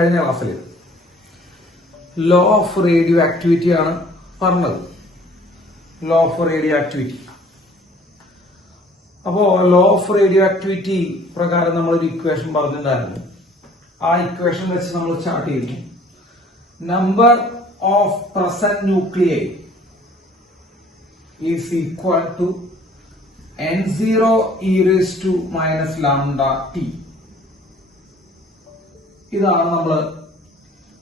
കഴിഞ്ഞ ക്ലാസ്സിൽ law of radio activity ആണ് പറഞ്ഞത്. Law of radio activity. അപ്പോ ലോ ഓഫ് റേഡിയോ ആക്ടിവിറ്റി പ്രകാരം നമ്മളൊരു ഇക്വേഷൻ പറഞ്ഞിട്ടുണ്ടായിരുന്നു. ആ ഇക്വേഷൻ വെച്ച് നമ്മൾ സ്റ്റാർട്ട് ചെയ്യുന്നു. Number of present nuclei is equal to n0 e raised to minus lambda t. ഇതാണ് നമ്മൾ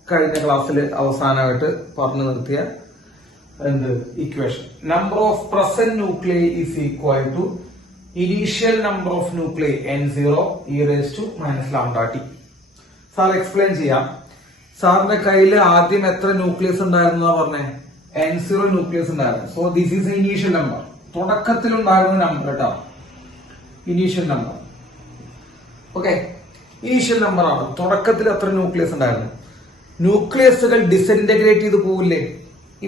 കഴിഞ്ഞ ക്ലാസ്സിൽ അവസാനമായിട്ട് പറഞ്ഞു നിർത്തിയ equation. Number of present nuclei is equal to initial number of nuclei n0 e raised to minus lambda t. Sir explain ചെയ്യാം. സാറിന്റെ കയ്യിൽ ആദ്യം എത്ര ന്യൂക്ലിയസ് ഉണ്ടായിരുന്ന പറഞ്ഞേ? n0 ന്യൂക്ലിയസ് ഉണ്ടായിരുന്നു. So this is initial number. തുടക്കത്തിലുണ്ടായിരുന്ന നമ്പർ കേട്ടോ, initial number. Okay, initial number ആണ്. തുടക്കത്തിൽ എത്ര ന്യൂക്ലിയസ് ഉണ്ടായിരുന്നു? ന്യൂക്ലിയസുകൾ ഡിസഇന്റഗ്രേറ്റ് ചെയ്ത് പോവില്ലേ?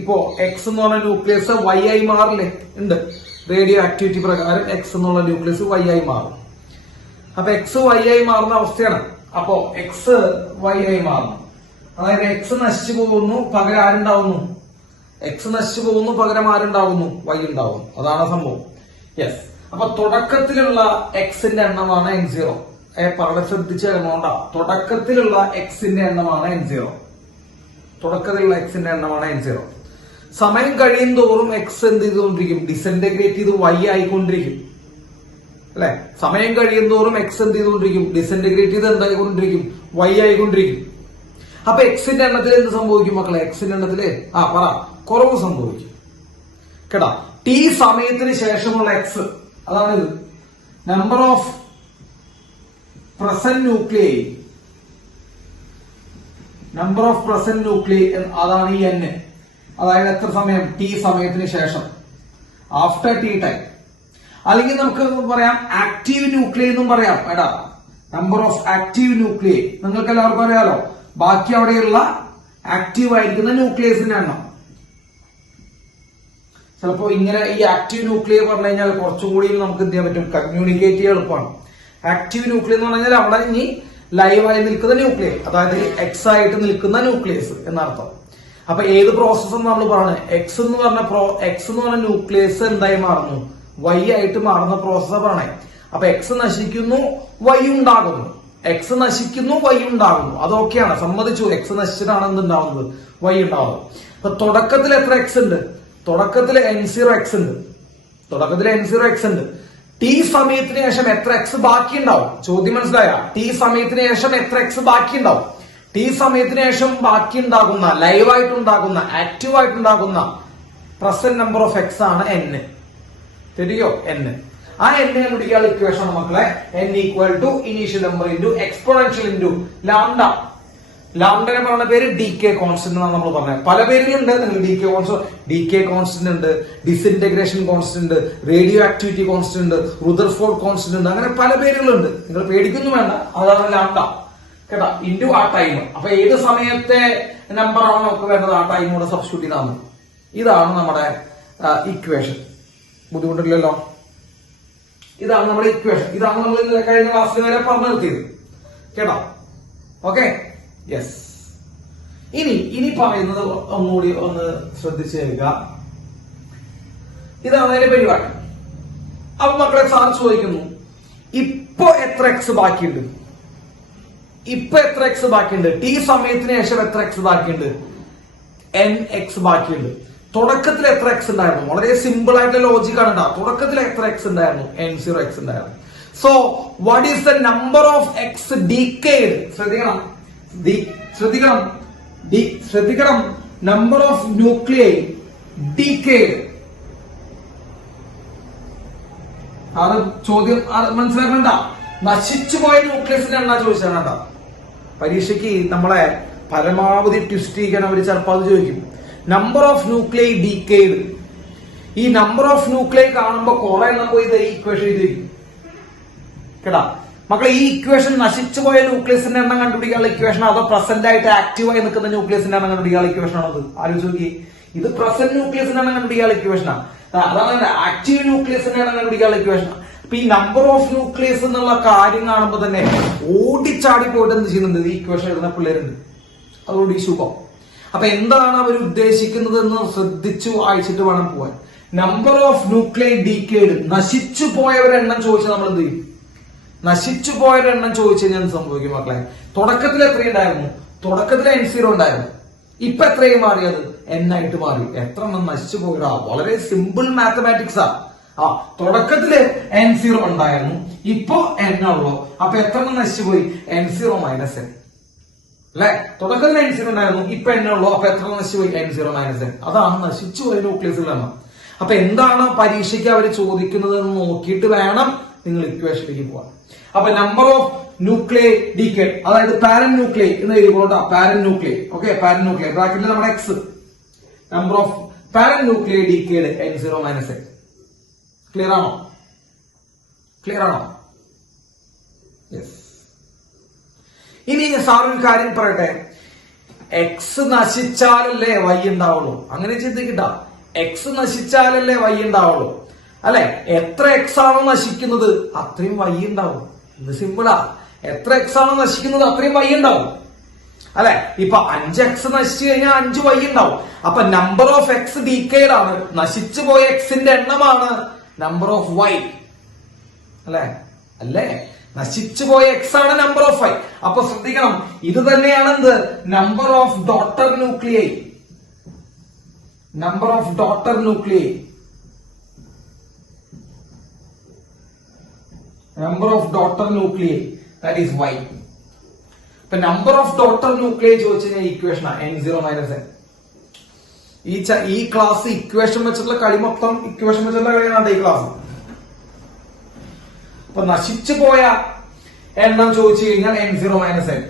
ഇപ്പോ എക്സ് എന്ന് പറഞ്ഞ ന്യൂക്ലിയസ് വൈ ആയി മാറില്ലേ? ഉണ്ട്. റേഡിയോ ആക്ടിവിറ്റി പ്രകാരം എക്സ് എന്നുള്ള ന്യൂക്ലിയസ് വൈ ആയി മാറും. അപ്പൊ എക്സ് വൈ ആയി മാറുന്ന അവസ്ഥയാണ്. അപ്പോ എക്സ് വൈ ആയി മാറുന്നു. അതായത് എക്സ് നശിച്ചു പോകുന്നു, പകരം ആരുണ്ടാവുന്നു? എക്സ് നശിച്ചു പോകുന്നു, പകരം ആരുണ്ടാവുന്നു? വൈ ഉണ്ടാവുന്നു. അതാണ് സംഭവം. യെസ്. അപ്പൊ തുടക്കത്തിലുള്ള എക്സിന്റെ എണ്ണമാണ് n0. പറഞ്ഞ ശ്രദ്ധിച്ച് എണ്ണോണ്ട. തുടക്കത്തിലുള്ള എക്സിന്റെ എണ്ണമാണ് n0. തുടക്കത്തിലുള്ള എക്സിന്റെ എണ്ണമാണ് n0. സമയം കഴിയും തോറും എക്സ് എന്ത് ചെയ്തുകൊണ്ടിരിക്കും? ഡിസഇന്റഗ്രേറ്റ് ചെയ്ത് വൈ ആയിക്കൊണ്ടിരിക്കും അല്ലെ? സമയം കഴിയും തോറും എക്സ് എന്ത് ചെയ്തുകൊണ്ടിരിക്കും? ഡിസഇന്റഗ്രേറ്റ് ചെയ്ത് എന്തായിക്കൊണ്ടിരിക്കും? വൈ ആയിക്കൊണ്ടിരിക്കും. അപ്പൊ എക്സിന്റെ എണ്ണത്തിൽ എന്ത് സംഭവിക്കും മക്കളെ? എക്സിന്റെ എണ്ണത്തില് പറ, കുറവ് സംഭവിക്കും കേട്ടാ. ടി സമയത്തിന് ശേഷമുള്ള എക്സ്, അതാണ് ഇത്. Number of present nuclei, number of present nuclei അതാണ് ഈ n. അതായത് എത്ര സമയം? ടി സമയത്തിന് ശേഷം, ആഫ്റ്റർ ടി ടൈം. അല്ലെങ്കിൽ നമുക്ക് പറയാം ആക്റ്റീവ് ന്യൂക്ലിയൈ എന്നും പറയാം. എടാ, നമ്പർ ഓഫ് ആക്റ്റീവ് ന്യൂക്ലിയൈ നിങ്ങൾക്ക് എല്ലാവർക്കും അറിയാലോ. ബാക്കി അവിടെയുള്ള ആക്റ്റീവ് ആയിരിക്കുന്ന ന്യൂക്ലിയസിന്റെ എണ്ണം. ചിലപ്പോ ഇങ്ങനെ ഈ ആക്റ്റീവ് ന്യൂക്ലിയർ പറഞ്ഞു കഴിഞ്ഞാൽ കുറച്ചുകൂടി നമുക്ക് എന്ത് ചെയ്യാൻ പറ്റും? കമ്മ്യൂണിക്കേറ്റ് ചെയ്യാൻ എളുപ്പമാണ്. ആക്റ്റീവ് ന്യൂക്ലിയർ എന്ന് പറഞ്ഞാൽ അവിടെ ഇനി ലൈവായി നിൽക്കുന്ന ന്യൂക്ലിയർ, അതായത് എക്സ് ആയിട്ട് നിൽക്കുന്ന ന്യൂക്ലിയസ് എന്നർത്ഥം. അപ്പൊ ഏത് പ്രോസസ് നമ്മൾ പറഞ്ഞു? എക്സ് എന്ന് പറഞ്ഞ ന്യൂക്ലിയസ് എന്തായി മാറുന്നു? വൈ ആയിട്ട് മാറുന്ന പ്രോസസ്സാണ് പറഞ്ഞേ. അപ്പൊ എക്സ് നശിക്കുന്നു, വൈ ഉണ്ടാകുന്നു. എക്സ് നശിക്കുന്നു, വൈ ഉണ്ടാകുന്നു. അതൊക്കെയാണ്, സമ്മതിച്ചു. എക്സ് നശിച്ചിട്ടാണ് എന്തുണ്ടാവുന്നത്? വൈ ഉണ്ടാവുന്നത്. അപ്പൊ തുടക്കത്തിൽ എത്ര എക്സ് ഉണ്ട്? തുടക്കത്തിൽ n0 എക്സ് ഉണ്ട്. തുടക്കത്തിൽ n0 എക്സ് ഉണ്ട്. ടി സമയത്തിന് ശേഷം എത്ര എക്സ് ബാക്കി ഉണ്ടാവും? ചോദ്യം മനസ്സിലായ? ടി സമയത്തിന് ശേഷം എത്ര എക്സ് ബാക്കി ഉണ്ടാവും? ടി സമയത്തിന് ശേഷം ബാക്കി ഉണ്ടാകുന്ന, ലൈവായിട്ടുണ്ടാകുന്ന, ആക്റ്റീവ് ആയിട്ടുണ്ടാകുന്ന പ്രസന്റ് നമ്പർ ഓഫ് എക്സ് ആണ് n. ശരിയോ? n. ആ n കണ്ടുപിടിക്കാനുള്ള ഇക്വേഷൻ മക്കളെ n equal to initial number into exponential into lambda. ലാംഡനെ പറഞ്ഞ പേര് ഡി കെ കോൺസ്റ്റന്റ് എന്നാണ് നമ്മൾ പറഞ്ഞത്. പല പേരുകളുണ്ട്. നിങ്ങൾ ഡി കെ കോൺസ്റ്റന്റ് ഉണ്ട്, ഡിസ്ഇന്റഗ്രേഷൻ കോൺസ്റ്റന്റ് ഉണ്ട്, റേഡിയോ ആക്ടിവിറ്റി കോൺസ്റ്റന്റ് ഉണ്ട്, റുദർഫോർഡ് കോൺസ്റ്റന്റ് ഉണ്ട്. അങ്ങനെ പല പേരുകളുണ്ട്. നിങ്ങൾ പേടിക്കൊന്നും വേണ്ട. അതാണ് ലാംഡ കേട്ടാ, ഇൻറ്റു ആ ടൈം. അപ്പൊ ഏത് സമയത്തെ നമ്പറാണോ നമുക്ക് വേണ്ടത് ആ ടൈം കൂടെ സബ്സ്റ്റിറ്റ്യൂട്ട് ചെയ്താൽ മതി. ഇതാണ് നമ്മുടെ ഇക്വേഷൻ. ബുദ്ധിമുട്ടില്ലല്ലോ. ഇതാണ് നമ്മുടെ ഇക്വേഷൻ. ഇതാണ് നമ്മൾ കഴിഞ്ഞ ക്ലാസ്സിൽ വരെ പറഞ്ഞു നിർത്തിയത് കേട്ടോ. Okay, yes. ഇനി പറയുന്നത് ഒന്നുകൂടി ഒന്ന് ശ്രദ്ധിച്ചു കേൾക്കുക. ഇതാണ് അതിന്റെ പരിപാടി. അപ്പൊ മക്കളെ സാർ ചോദിക്കുന്നു, ഇപ്പൊ എത്ര എക്സ് ബാക്കിയുണ്ട്? ഇപ്പൊ എത്ര എക്സ് ബാക്കിയുണ്ട്? ടി സമയത്തിന് ശേഷം എത്ര എക്സ് ബാക്കിയുണ്ട്? n എക്സ് ബാക്കിയുണ്ട്. തുടക്കത്തിൽ എത്ര എക്സ് ഉണ്ടായിരുന്നു? വളരെ സിമ്പിൾ ആയിട്ടുള്ള ലോജിക് ആണ്. തുടക്കത്തിൽ എത്ര എക്സ് ഉണ്ടായിരുന്നു? n0 എക്സ് ഉണ്ടായിരുന്നു. So what is the number of x decayed? ശ്രദ്ധിക്കണം. Number of nuclei decayed. അത് ചോദ്യം മനസ്സിലാക്കണ്ട. നശിച്ചുപോയ ന്യൂക്ലിയസിന്റെ എണ്ണ ചോദിച്ചാണ്. പരീക്ഷയ്ക്ക് നമ്മളെ പരമാവധി ട്വിസ്റ്റ് ചെയ്യാൻ അവർ ചിലപ്പോൾ അത് ചോദിക്കും. Number of nuclei decade. ഈ നമ്പർ ഓഫ് ന്യൂക്ലിയൈ കാണുമ്പോ കുറെ എണ്ണം പോയി ഈ ഇക്വേഷൻ എഴുതിയിരിക്കും കേട്ടാ. മക്കളെ, ഈ ഇക്വേഷൻ നശിച്ചുപോയ ന്യൂക്ലിയസിന്റെ എണ്ണം കണ്ടുപിടിക്കാനുള്ള ഇക്വേഷൻ അതോ പ്രസന്റ് ആയിട്ട് ആക്റ്റീവായി നിൽക്കുന്ന ന്യൂക്ലിയസിന്റെ എണ്ണം കണ്ടുപിടിക്കാനുള്ള ഇക്വേഷൻ ആണത്? ആലോചിച്ച് നോക്കി. ഇത് പ്രസന്റ് ന്യൂക്ലിയസിന്റെ എണ്ണം കണ്ടുപിടിക്കാനുള്ള ഇക്വേഷനാണ്. അതാണ് ആക്റ്റീവ് ന്യൂക്ലിയസിന്റെ എണ്ണം കണ്ടുപിടിക്കാനുള്ള ഇക്വേഷൻ. ഇപ്പൊ ഈ നമ്പർ ഓഫ് ന്യൂക്ലിയസ് എന്നുള്ള കാര്യം കാണുമ്പോൾ തന്നെ ഓടിച്ചാടി പോയിട്ട് എന്ത് ചെയ്യുന്നുണ്ട്, ഈ ഇക്വേഷൻ എഴുതുന്ന പിള്ളേരുണ്ട്. അതുകൊണ്ട് ഈ ശുഭം. അപ്പൊ എന്താണ് അവർ ഉദ്ദേശിക്കുന്നത് എന്ന് ശ്രദ്ധിച്ചു വായിച്ചിട്ട് വേണം പോവാൻ. നമ്പർ ഓഫ് ന്യൂക്ലിയർ ഡീക്കേഡ്, നശിച്ചു പോയവരുടെ എണ്ണം ചോദിച്ചാൽ നമ്മൾ എന്ത് ചെയ്യും? നശിച്ചു പോയവരുടെ എണ്ണം ചോദിച്ചു കഴിഞ്ഞാൽ എന്ത് സംഭവിക്കും മക്കളെ? തുടക്കത്തിൽ എത്രയുണ്ടായിരുന്നു? തുടക്കത്തിൽ N0 ഉണ്ടായിരുന്നു. ഇപ്പൊ എത്രയും മാറിയത്? N ആയിട്ട് മാറി. എത്ര എണ്ണം നശിച്ചു പോയതാ? വളരെ സിമ്പിൾ മാത്തമാറ്റിക്സാ. തുടക്കത്തില് N0 ഉണ്ടായിരുന്നു, ഇപ്പൊ N ഉള്ളൂ. അപ്പൊ എത്ര എണ്ണം നശിച്ചു പോയി? N0 മൈനസ് N അല്ലെ? തുടക്കത്തിൽ N0 ഉണ്ടായിരുന്നു, ഇപ്പൊ N ഉള്ളൂ. അപ്പൊ എത്ര നശിച്ചു പോയി? N0 minus N. അതാണ് നശിച്ചു പോയ ന്യൂക്ലിയസുകളുടെ എണ്ണം. അപ്പൊ എന്താണ് പരീക്ഷയ്ക്ക് അവർ ചോദിക്കുന്നത് എന്ന് നോക്കിയിട്ട് വേണം നിങ്ങൾ ഇക്വേഷനിലേക്ക് പോവാൻ. അപ്പൊ നമ്പർ ഓഫ് ന്യൂക്ലിയർ ഡീക്കേഡ്, അതായത് പാരന്റ് ന്യൂക്ലിയർ എന്ന് എഴുതിക്കോട്ടെ. Parent nuclear, okay, parent nuclear ബ്രാക്കറ്റിൽ നമ്മുടെ x. Number of parent nuclear decayed N0 minus N. Clear ആണോ? ക്ലിയർ ആണോ? യെസ്. ഇനി സാർ ഒരു കാര്യം പറയട്ടെ, എക്സ് നശിച്ചാലല്ലേ വൈ ഉണ്ടാവുള്ളൂ. അങ്ങനെ ചിന്തിക്കട്ട. എക്സ് നശിച്ചാലല്ലേ വൈ ഉണ്ടാവുള്ളൂ അല്ലെ? എത്ര എക്സ് ആണോ നശിക്കുന്നത് അത്രയും വൈ ഉണ്ടാവും. ഇത് സിമ്പിളാ. എത്ര എക്സ് ആണോ നശിക്കുന്നത് അത്രയും വൈ ഉണ്ടാവും അല്ലെ? ഇപ്പൊ 5x നശിച്ചു കഴിഞ്ഞാൽ 5y ഉണ്ടാവും. അപ്പൊ നമ്പർ ഓഫ് എക്സ് ഡീക്കേഡ് ആണ്, നശിച്ചു പോയ എക്സിന്റെ എണ്ണമാണ് നമ്പർ ഓഫ് വൈ അല്ലെ? അല്ലേ? നശിച്ചു പോയ എക്സ് ആണ് നമ്പർ ഓഫ് വൈ. അപ്പൊ ശ്രദ്ധിക്കണം, ഇത് തന്നെയാണ് എന്ത്? Number of daughter nuclei. Number of daughter nuclei, number of daughter nuclei, that is why. ഇപ്പൊ നമ്പർ ഓഫ് ഡോട്ടർ ന്യൂക്ലിയൈ ചോദിച്ചു കഴിഞ്ഞാൽ ഇക്വേഷനാണ് N0 മൈനസ് N. ഈ ക്ലാസ് ഇക്വേഷൻ വെച്ചിട്ടുള്ള കളി മൊത്തം ഇക്വേഷൻ വെച്ചിട്ടുള്ള കളിയാണ് ഈ ക്ലാസ്. അപ്പൊ നശിച്ചു പോയ എണ്ണം ചോദിച്ചു കഴിഞ്ഞാൽ N0 minus N.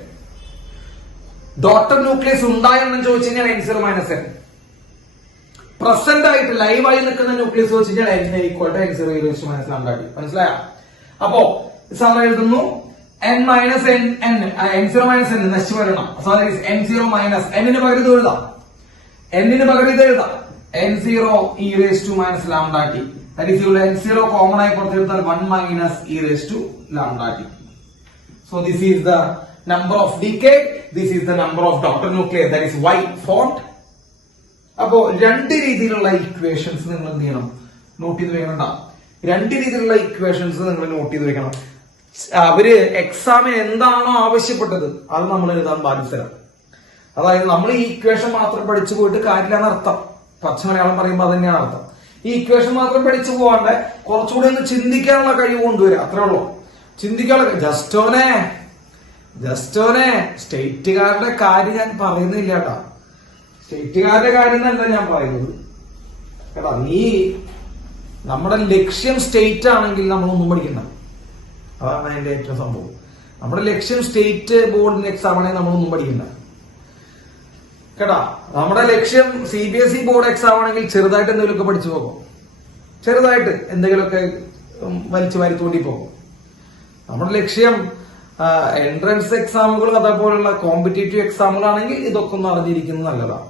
Daughter nucleus ഉണ്ടായ എണ്ണം ചോദിച്ചു കഴിഞ്ഞാൽ N0 മൈനസ് N. പ്രസന്റ് ആയിട്ട് ലൈവായി നിൽക്കുന്ന ന്യൂക്ലിയസ് ചോദിച്ചു കഴിഞ്ഞാൽ N equal to N0 minus lambda. മനസ്സിലായോ? അപ്പോ സാർ എഴുതുന്നു N minus N, N0 minus N നശിച്ചു വരണം. N0 മൈനസ് Nന് പകരം ഇത് എഴുതാം. Nന് പകരം ഇത് എഴുതാം. N0 e raised to minus lambda t. That is ഇവിടെ N0 കോമൺ ആയി പുറത്തെടുത്താൽ 1 minus e raised to lambda t. So this is the number of decade. This is the number of daughter nuclei. That is Y font. അപ്പോ രണ്ട് രീതിയിലുള്ള equations നിങ്ങൾ എന്ത് ചെയ്യണം? Not ചെയ്ത് വെക്കണം. രണ്ട് രീതിയിലുള്ള ഇക്വേഷൻസ് നിങ്ങൾ നോട്ട് ചെയ്ത് വെക്കണം. അവര് എക്സാമിന് എന്താണോ ആവശ്യപ്പെട്ടത് അത് നമ്മൾ എഴുതാൻ ബാധ്യസ്ഥരാണ്. അതായത് നമ്മൾ ഈ ഇക്വേഷൻ മാത്രം പഠിച്ചു പോയിട്ട് കാര്യമില്ലാന്ന് അർത്ഥം. പച്ച മലയാളം പറയുമ്പോൾ അത് തന്നെയാണ് അർത്ഥം. ഈ ഇക്വേഷൻ മാത്രം പഠിച്ചു പോകാണ്ട് കുറച്ചുകൂടി ഒന്ന് ചിന്തിക്കാനുള്ള കഴിവ് കൊണ്ടുവരിക, അത്രേ ഉള്ളൂ. ചിന്തിക്കാനുള്ള ജസ്റ്റോനെ സ്റ്റേറ്റുകാരുടെ കാര്യം ഞാൻ പറയുന്നില്ല കേട്ടാ. സ്റ്റേറ്റുകാരുടെ കാര്യം എന്നല്ല ഞാൻ പറയുന്നത് കേട്ടാ. നീ നമ്മുടെ ലക്ഷ്യം സ്റ്റേറ്റ് ആണെങ്കിൽ നമ്മളൊന്നും പഠിക്കണ്ട. അതാണ് അതിന്റെ ഏറ്റവും സംഭവം. നമ്മുടെ ലക്ഷ്യം സ്റ്റേറ്റ് ബോർഡിന്റെ എക്സാം ആണെങ്കിൽ നമ്മളൊന്നും പഠിക്കണ്ട കേട്ടാ. നമ്മുടെ ലക്ഷ്യം CBSE ബോർഡ് എക്സാം ആണെങ്കിൽ ചെറുതായിട്ട് എന്തെങ്കിലുമൊക്കെ പഠിച്ചു പോകും. ചെറുതായിട്ട് എന്തെങ്കിലുമൊക്കെ വലിച്ചു വാരിത്തോണ്ടി പോകും. നമ്മുടെ ലക്ഷ്യം എൻട്രൻസ് എക്സാമുകൾ അതേപോലുള്ള കോമ്പറ്റേറ്റീവ് എക്സാമുകളാണെങ്കിൽ ഇതൊക്കെ ഒന്ന് അറിഞ്ഞിരിക്കുന്നത് നല്ലതാണ്.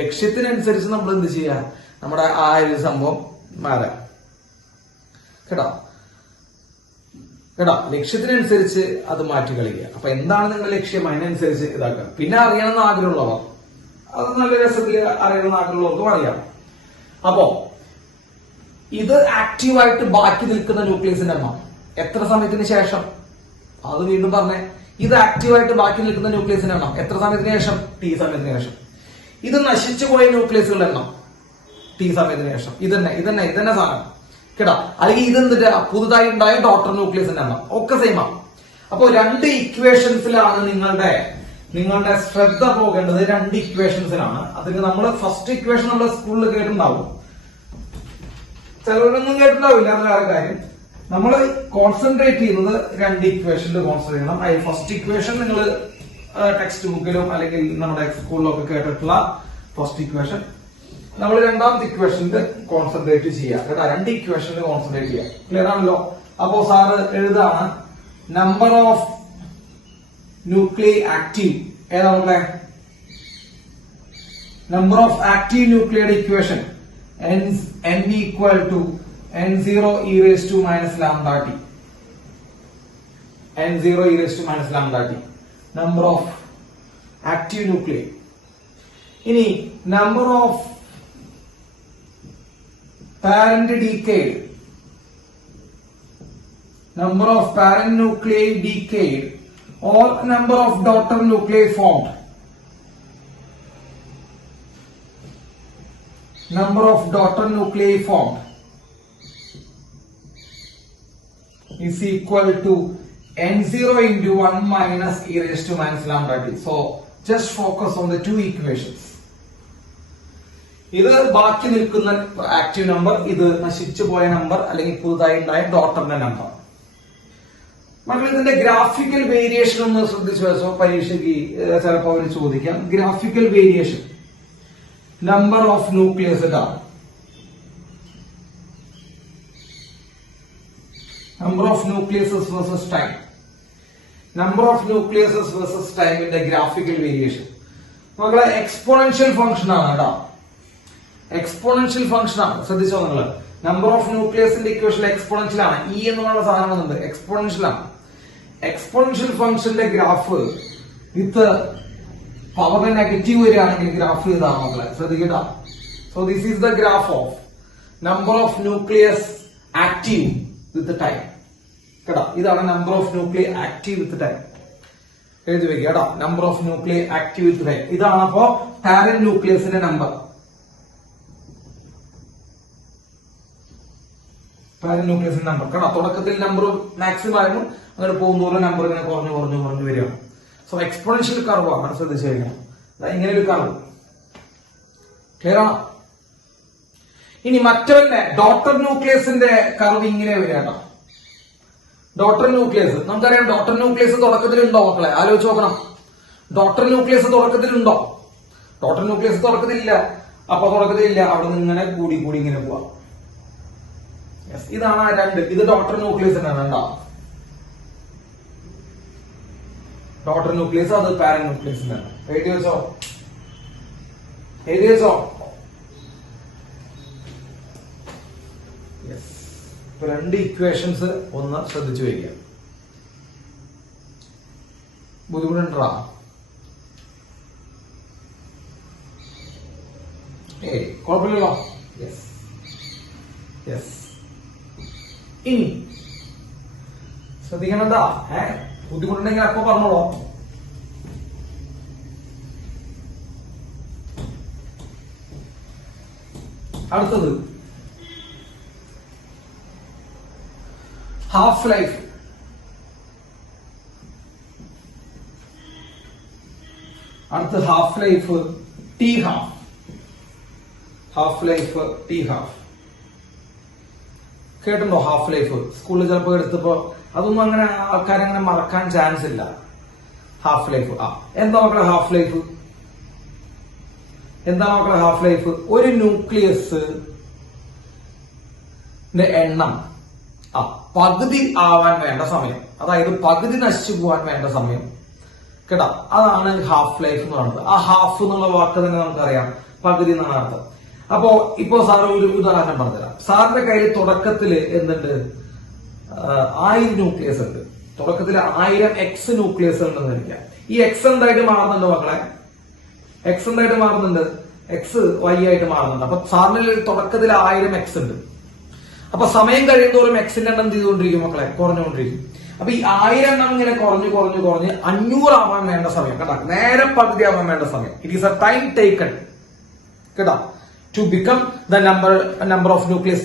ലക്ഷ്യത്തിനനുസരിച്ച് നമ്മൾ എന്ത് ചെയ്യാ, നമ്മുടെ ആ ഒരു സംഭവം മാറാം കേട്ടോ. ലക്ഷ്യത്തിനനുസരിച്ച് അത് മാറ്റി കളിക്കുക. അപ്പൊ എന്താണ് നിങ്ങളുടെ ലക്ഷ്യം, അതിനനുസരിച്ച് ഇതാക്കുക. പിന്നെ അറിയണമെന്ന് ആഗ്രഹമുള്ളവർ അത് നല്ല രസത്തിൽ അറിയണമെന്ന് ആഗ്രഹമുള്ളവർക്കും അറിയാം. അപ്പോ ഇത് ആക്റ്റീവായിട്ട് ബാക്കി നിൽക്കുന്ന ന്യൂക്ലിയസിന്റെ എണ്ണം എത്ര സമയത്തിന് ശേഷം, അത് വീണ്ടും പറഞ്ഞേ. ഇത് ആക്റ്റീവായിട്ട് ബാക്കി നിൽക്കുന്ന ന്യൂക്ലിയസിന്റെ എണ്ണം എത്ര സമയത്തിന് ശേഷം? T സമയത്തിന് ശേഷം. ഇത് നശിച്ചു പോയ ന്യൂക്ലിയസുകളുടെ എണ്ണം T സമയത്തിന് ശേഷം. ഇതന്നെ സാധനം കേട്ടോ. അല്ലെങ്കിൽ ഇതെന്തിന്റെ പുതുതായി ഉണ്ടായ ഡോട്ടർ ന്യൂക്ലിയസിന്റെ എണ്ണം ഒക്കെ സെയിമാണ്. അപ്പോ രണ്ട് ഇക്വേഷൻസിലാണ് നിങ്ങളുടെ ശ്രദ്ധ പോകേണ്ടത്. രണ്ട് ഇക്വേഷൻസിലാണ്. അതിന് നമ്മൾ ഫസ്റ്റ് ഇക്വേഷൻ നമ്മുടെ സ്കൂളിൽ കേട്ടിട്ടുണ്ടാവും, ചിലവരൊന്നും കേട്ടിട്ടുണ്ടാവില്ല. അത് വേറെ കാര്യം. നമ്മൾ കോൺസെൻട്രേറ്റ് ചെയ്യുന്നത് രണ്ട് ഇക്വേഷനിൽ കോൺസെൻട്രേറ്റ് ചെയ്യണം. ഫസ്റ്റ് ഇക്വേഷൻ നിങ്ങൾ ടെക്സ്റ്റ് ബുക്കിലും അല്ലെങ്കിൽ നമ്മുടെ സ്കൂളിലൊക്കെ കേട്ടിട്ടുള്ള ഫസ്റ്റ് ഇക്വേഷൻ. നമ്മൾ രണ്ടാമത്തെ ഇക്വേഷനിൽ കോൺസെൻട്രേറ്റ് ചെയ്യുക കേട്ടോ. രണ്ട് ഇക്വേഷനിൽ കോൺസെൻട്രേറ്റ് ചെയ്യുക. ക്ലിയർ ആണല്ലോ? അപ്പോ സാറ് എഴുതാണ് നമ്പർ ഓഫ് ന്യൂക്ലിയർ ആക്റ്റീവ്. ഏതാവട്ടെ? Number of active nuclear equation N equal to n0 e raised to minus lambda t. n0 e raised to minus lambda t. Number of active nuclei. ഇനി number of parent decayed. Number of parent nuclei decayed or number of daughter nuclei formed. Number of daughter nuclei formed is equal to n0 into 1 minus e raised to minus lambda t. So just focus on the two equations. ഇത് ബാക്കി നിൽക്കുന്ന active number, ഇത് നശിച്ചു പോയ number അല്ലെങ്കിൽ പുതുതായി ഉണ്ടായ ഡോട്ടറിന്റെ number. മക്കൾ ഇതിന്റെ ഗ്രാഫിക്കൽ വേരിയേഷൻ ഒന്ന് ശ്രദ്ധിച്ചു വെച്ചോ, പരീക്ഷയ്ക്ക് ചിലപ്പോൾ അവർ ചോദിക്കാം. Graphical variation number of nucleus ഇതാണ്. Number of nucleuses versus time. Number of nucleuses versus ടൈമിന്റെ ഗ്രാഫിക്കൽ വേരിയേഷൻ മക്കളെ എക്സ്പോണൻഷ്യൽ ഫംഗ്ഷൻ ആണ് കേട്ടോ. എക്സ്പോണൻഷ്യൽ ഫംഗ്ഷൻ ആണ്, ശ്രദ്ധിച്ചോ നിങ്ങൾ. നമ്പർ ഓഫ് ന്യൂക്ലിയസിന്റെ ഇക്വേഷൻ എക്സ്പോണൻഷ്യൽ ആണ്. ഇ എന്നുള്ള സാധനം ഉണ്ട്, എക്സ്പോണൻഷ്യൽ ആണ്. എക്സ്പോണൻഷ്യൽ ഫംഗ്ഷന്റെ ഗ്രാഫ് വിത്ത് പവർ നെഗറ്റീവ് വരികയാണെങ്കിൽ ഗ്രാഫ് ഇതാണ് മക്കളെ, ശ്രദ്ധിക്കട്ടോ. So this is the graph of number of nucleus active with time കേട്ടോ. ഇതാണ് number of nuclear active with time. എഴുതി വെക്കുക കേട്ടോ, number of nuclear active with time. ഇതാണ് അപ്പോ പാരന്റ് ന്യൂക്ലിയസിന്റെ നമ്പർ. പാരന്റ് ന്യൂക്ലിയസിന്റെ നമ്പർ കേട്ടോ. തുടക്കത്തിൽ നമ്പർ മാക്സിമം ആയിരുന്നു, അങ്ങനെ പോകുന്നതോറും നമ്പർ ഇങ്ങനെ കുറഞ്ഞു കുറഞ്ഞു കുറഞ്ഞു വരികയാണ്. സോ എക്സ്പോണൻഷ്യൽ കർവ് ആണ്, ശ്രദ്ധിച്ചു കഴിഞ്ഞാൽ ഇങ്ങനെ ഒരു കർവ്. ക്ലിയർ ആണോ? ഇനി മറ്റൊന്നെ ഡോട്ടർ ന്യൂക്ലിയസിന്റെ കർവ് ഇങ്ങനെ വരിക കേട്ടോ. ഡോട്ടർ ന്യൂക്ലിയസ് നമുക്കറിയാം. ഡോട്ടർ ന്യൂക്ലിയസ് തുടക്കത്തിലുണ്ടോ മക്കളെ? ആലോചിച്ച് നോക്കണം. ഡോട്ടർ ന്യൂക്ലിയസ് തുടക്കത്തിലുണ്ടോ? ഡോട്ടർ ന്യൂക്ലിയസ് തുടക്കത്തിലില്ല. അപ്പൊ തുടക്കത്തിലില്ല, അവിടെ നിന്ന് ഇങ്ങനെ കൂടി കൂടി ഇങ്ങനെ പോവാം. ഇതാണ് ആ രണ്ട്. ഇത് ഡോട്ടർ ന്യൂക്ലിയസ് തന്നെയാണ് കേട്ടോ. ഡോട്ടർ ന്യൂക്ലിയസ്, അത് പാരന്റ് ന്യൂക്ലിയസ് തന്നെയാണ്. എഴുതി വെച്ചോ, എഴുതി വെച്ചോ. രണ്ട് ഇക്വേഷൻസ് ഒന്ന് ശ്രദ്ധിച്ചു വയ്ക്കുക. ബുദ്ധിമുട്ടുണ്ടാ? കുഴപ്പമില്ലല്ലോ. Yes yes. ഇനി ശ്രദ്ധിക്കണെന്താ, ബുദ്ധിമുട്ടുണ്ടെങ്കിൽ അപ്പൊ പറഞ്ഞോളൂ. അടുത്തത് ഹാഫ് ലൈഫ്. അടുത്ത് half life T half. Half life T half കേട്ടുണ്ടോ? ഹാഫ് ലൈഫ് സ്കൂളിൽ ചിലപ്പോൾ എടുത്തപ്പോ അതൊന്നും അങ്ങനെ ആൾക്കാരങ്ങനെ മറക്കാൻ ചാൻസ് ഇല്ല. ഹാഫ് ലൈഫ് എന്താ മക്കളെ ഹാഫ് ലൈഫ്? എന്താ മക്കളെ ഹാഫ് ലൈഫ്? ഒരു ന്യൂക്ലിയസ് എണ്ണം പകുതി ആവാൻ വേണ്ട സമയം, അതായത് പകുതി നശിച്ചു പോവാൻ വേണ്ട സമയം കേട്ടോ. അതാണ് ഹാഫ് ലൈഫ് എന്ന് പറയുന്നത്. ആ ഹാഫ് എന്നുള്ള വാക്ക് തന്നെ നമുക്കറിയാം, പകുതി എന്നാണ് അർത്ഥം. അപ്പോ ഇപ്പോ സാറ് ഒരു ഉദാഹരണം പറഞ്ഞുതരാം. സാറിന്റെ കയ്യിൽ തുടക്കത്തില് എന്തുണ്ട്? 1000 ന്യൂക്ലിയസ് ഉണ്ട്. തുടക്കത്തിൽ 1000 എക്സ് ന്യൂക്ലിയസ് ഉണ്ടെന്ന് വിചാരിക്കാം. ഈ എക്സ് എന്തായിട്ട് മാറുന്നുണ്ട് മക്കളെ? എക്സ് എന്തായിട്ട് മാറുന്നുണ്ട്? എക്സ് വൈ ആയിട്ട് മാറുന്നുണ്ട്. അപ്പൊ സാറിന് തുടക്കത്തിൽ 1000 എക്സ് ഉണ്ട്. അപ്പൊ സമയം കഴിയുന്തോറും എക്സിന്റെ എണ്ണം എന്ത് ചെയ്തുകൊണ്ടിരിക്കും മക്കളെ? കുറഞ്ഞുകൊണ്ടിരിക്കും. അപ്പൊ ഈ 1000 എണ്ണം ഇങ്ങനെ കുറഞ്ഞു കുറഞ്ഞു കുറഞ്ഞ് 500 ആവാൻ വേണ്ട സമയം കേട്ടോ, നേരെ പകുതി ആവാൻ വേണ്ട സമയം. It is A time taken കേട്ടോ to become the number of nucleus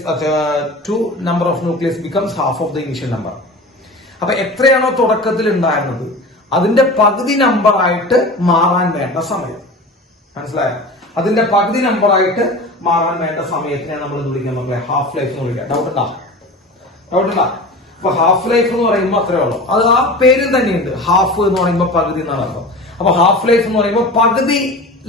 number of nucleus becomes half of the initial number. അപ്പൊ എത്രയാണോ തുടക്കത്തിൽ ഉണ്ടായിരുന്നത് അതിന്റെ പകുതി നമ്പർ ആയിട്ട് മാറാൻ വേണ്ട സമയം. മനസ്സിലായോ? അതിന്റെ പകുതി നമ്പർ ആയിട്ട് മാറാൻ വേണ്ട സമയത്തിനെ നമ്മൾ വിളിക്കാൻ മക്കളെ ഹാഫ് ലൈഫ് എന്ന് വിളിക്കാം. ഡൗട്ട് ഉണ്ടാ? ഡൗട്ട് ഉണ്ടാ? അപ്പൊ ഹാഫ് ലൈഫ് എന്ന് പറയുമ്പോൾ അത്രേ ഉള്ളൂ. അത് ആ പേരിൽ തന്നെയുണ്ട്. ഹാഫ് എന്ന് പറയുമ്പോൾ പകുതി എന്നാണ് അർത്ഥം. അപ്പൊ ഹാഫ് ലൈഫ് എന്ന് പറയുമ്പോൾ പകുതി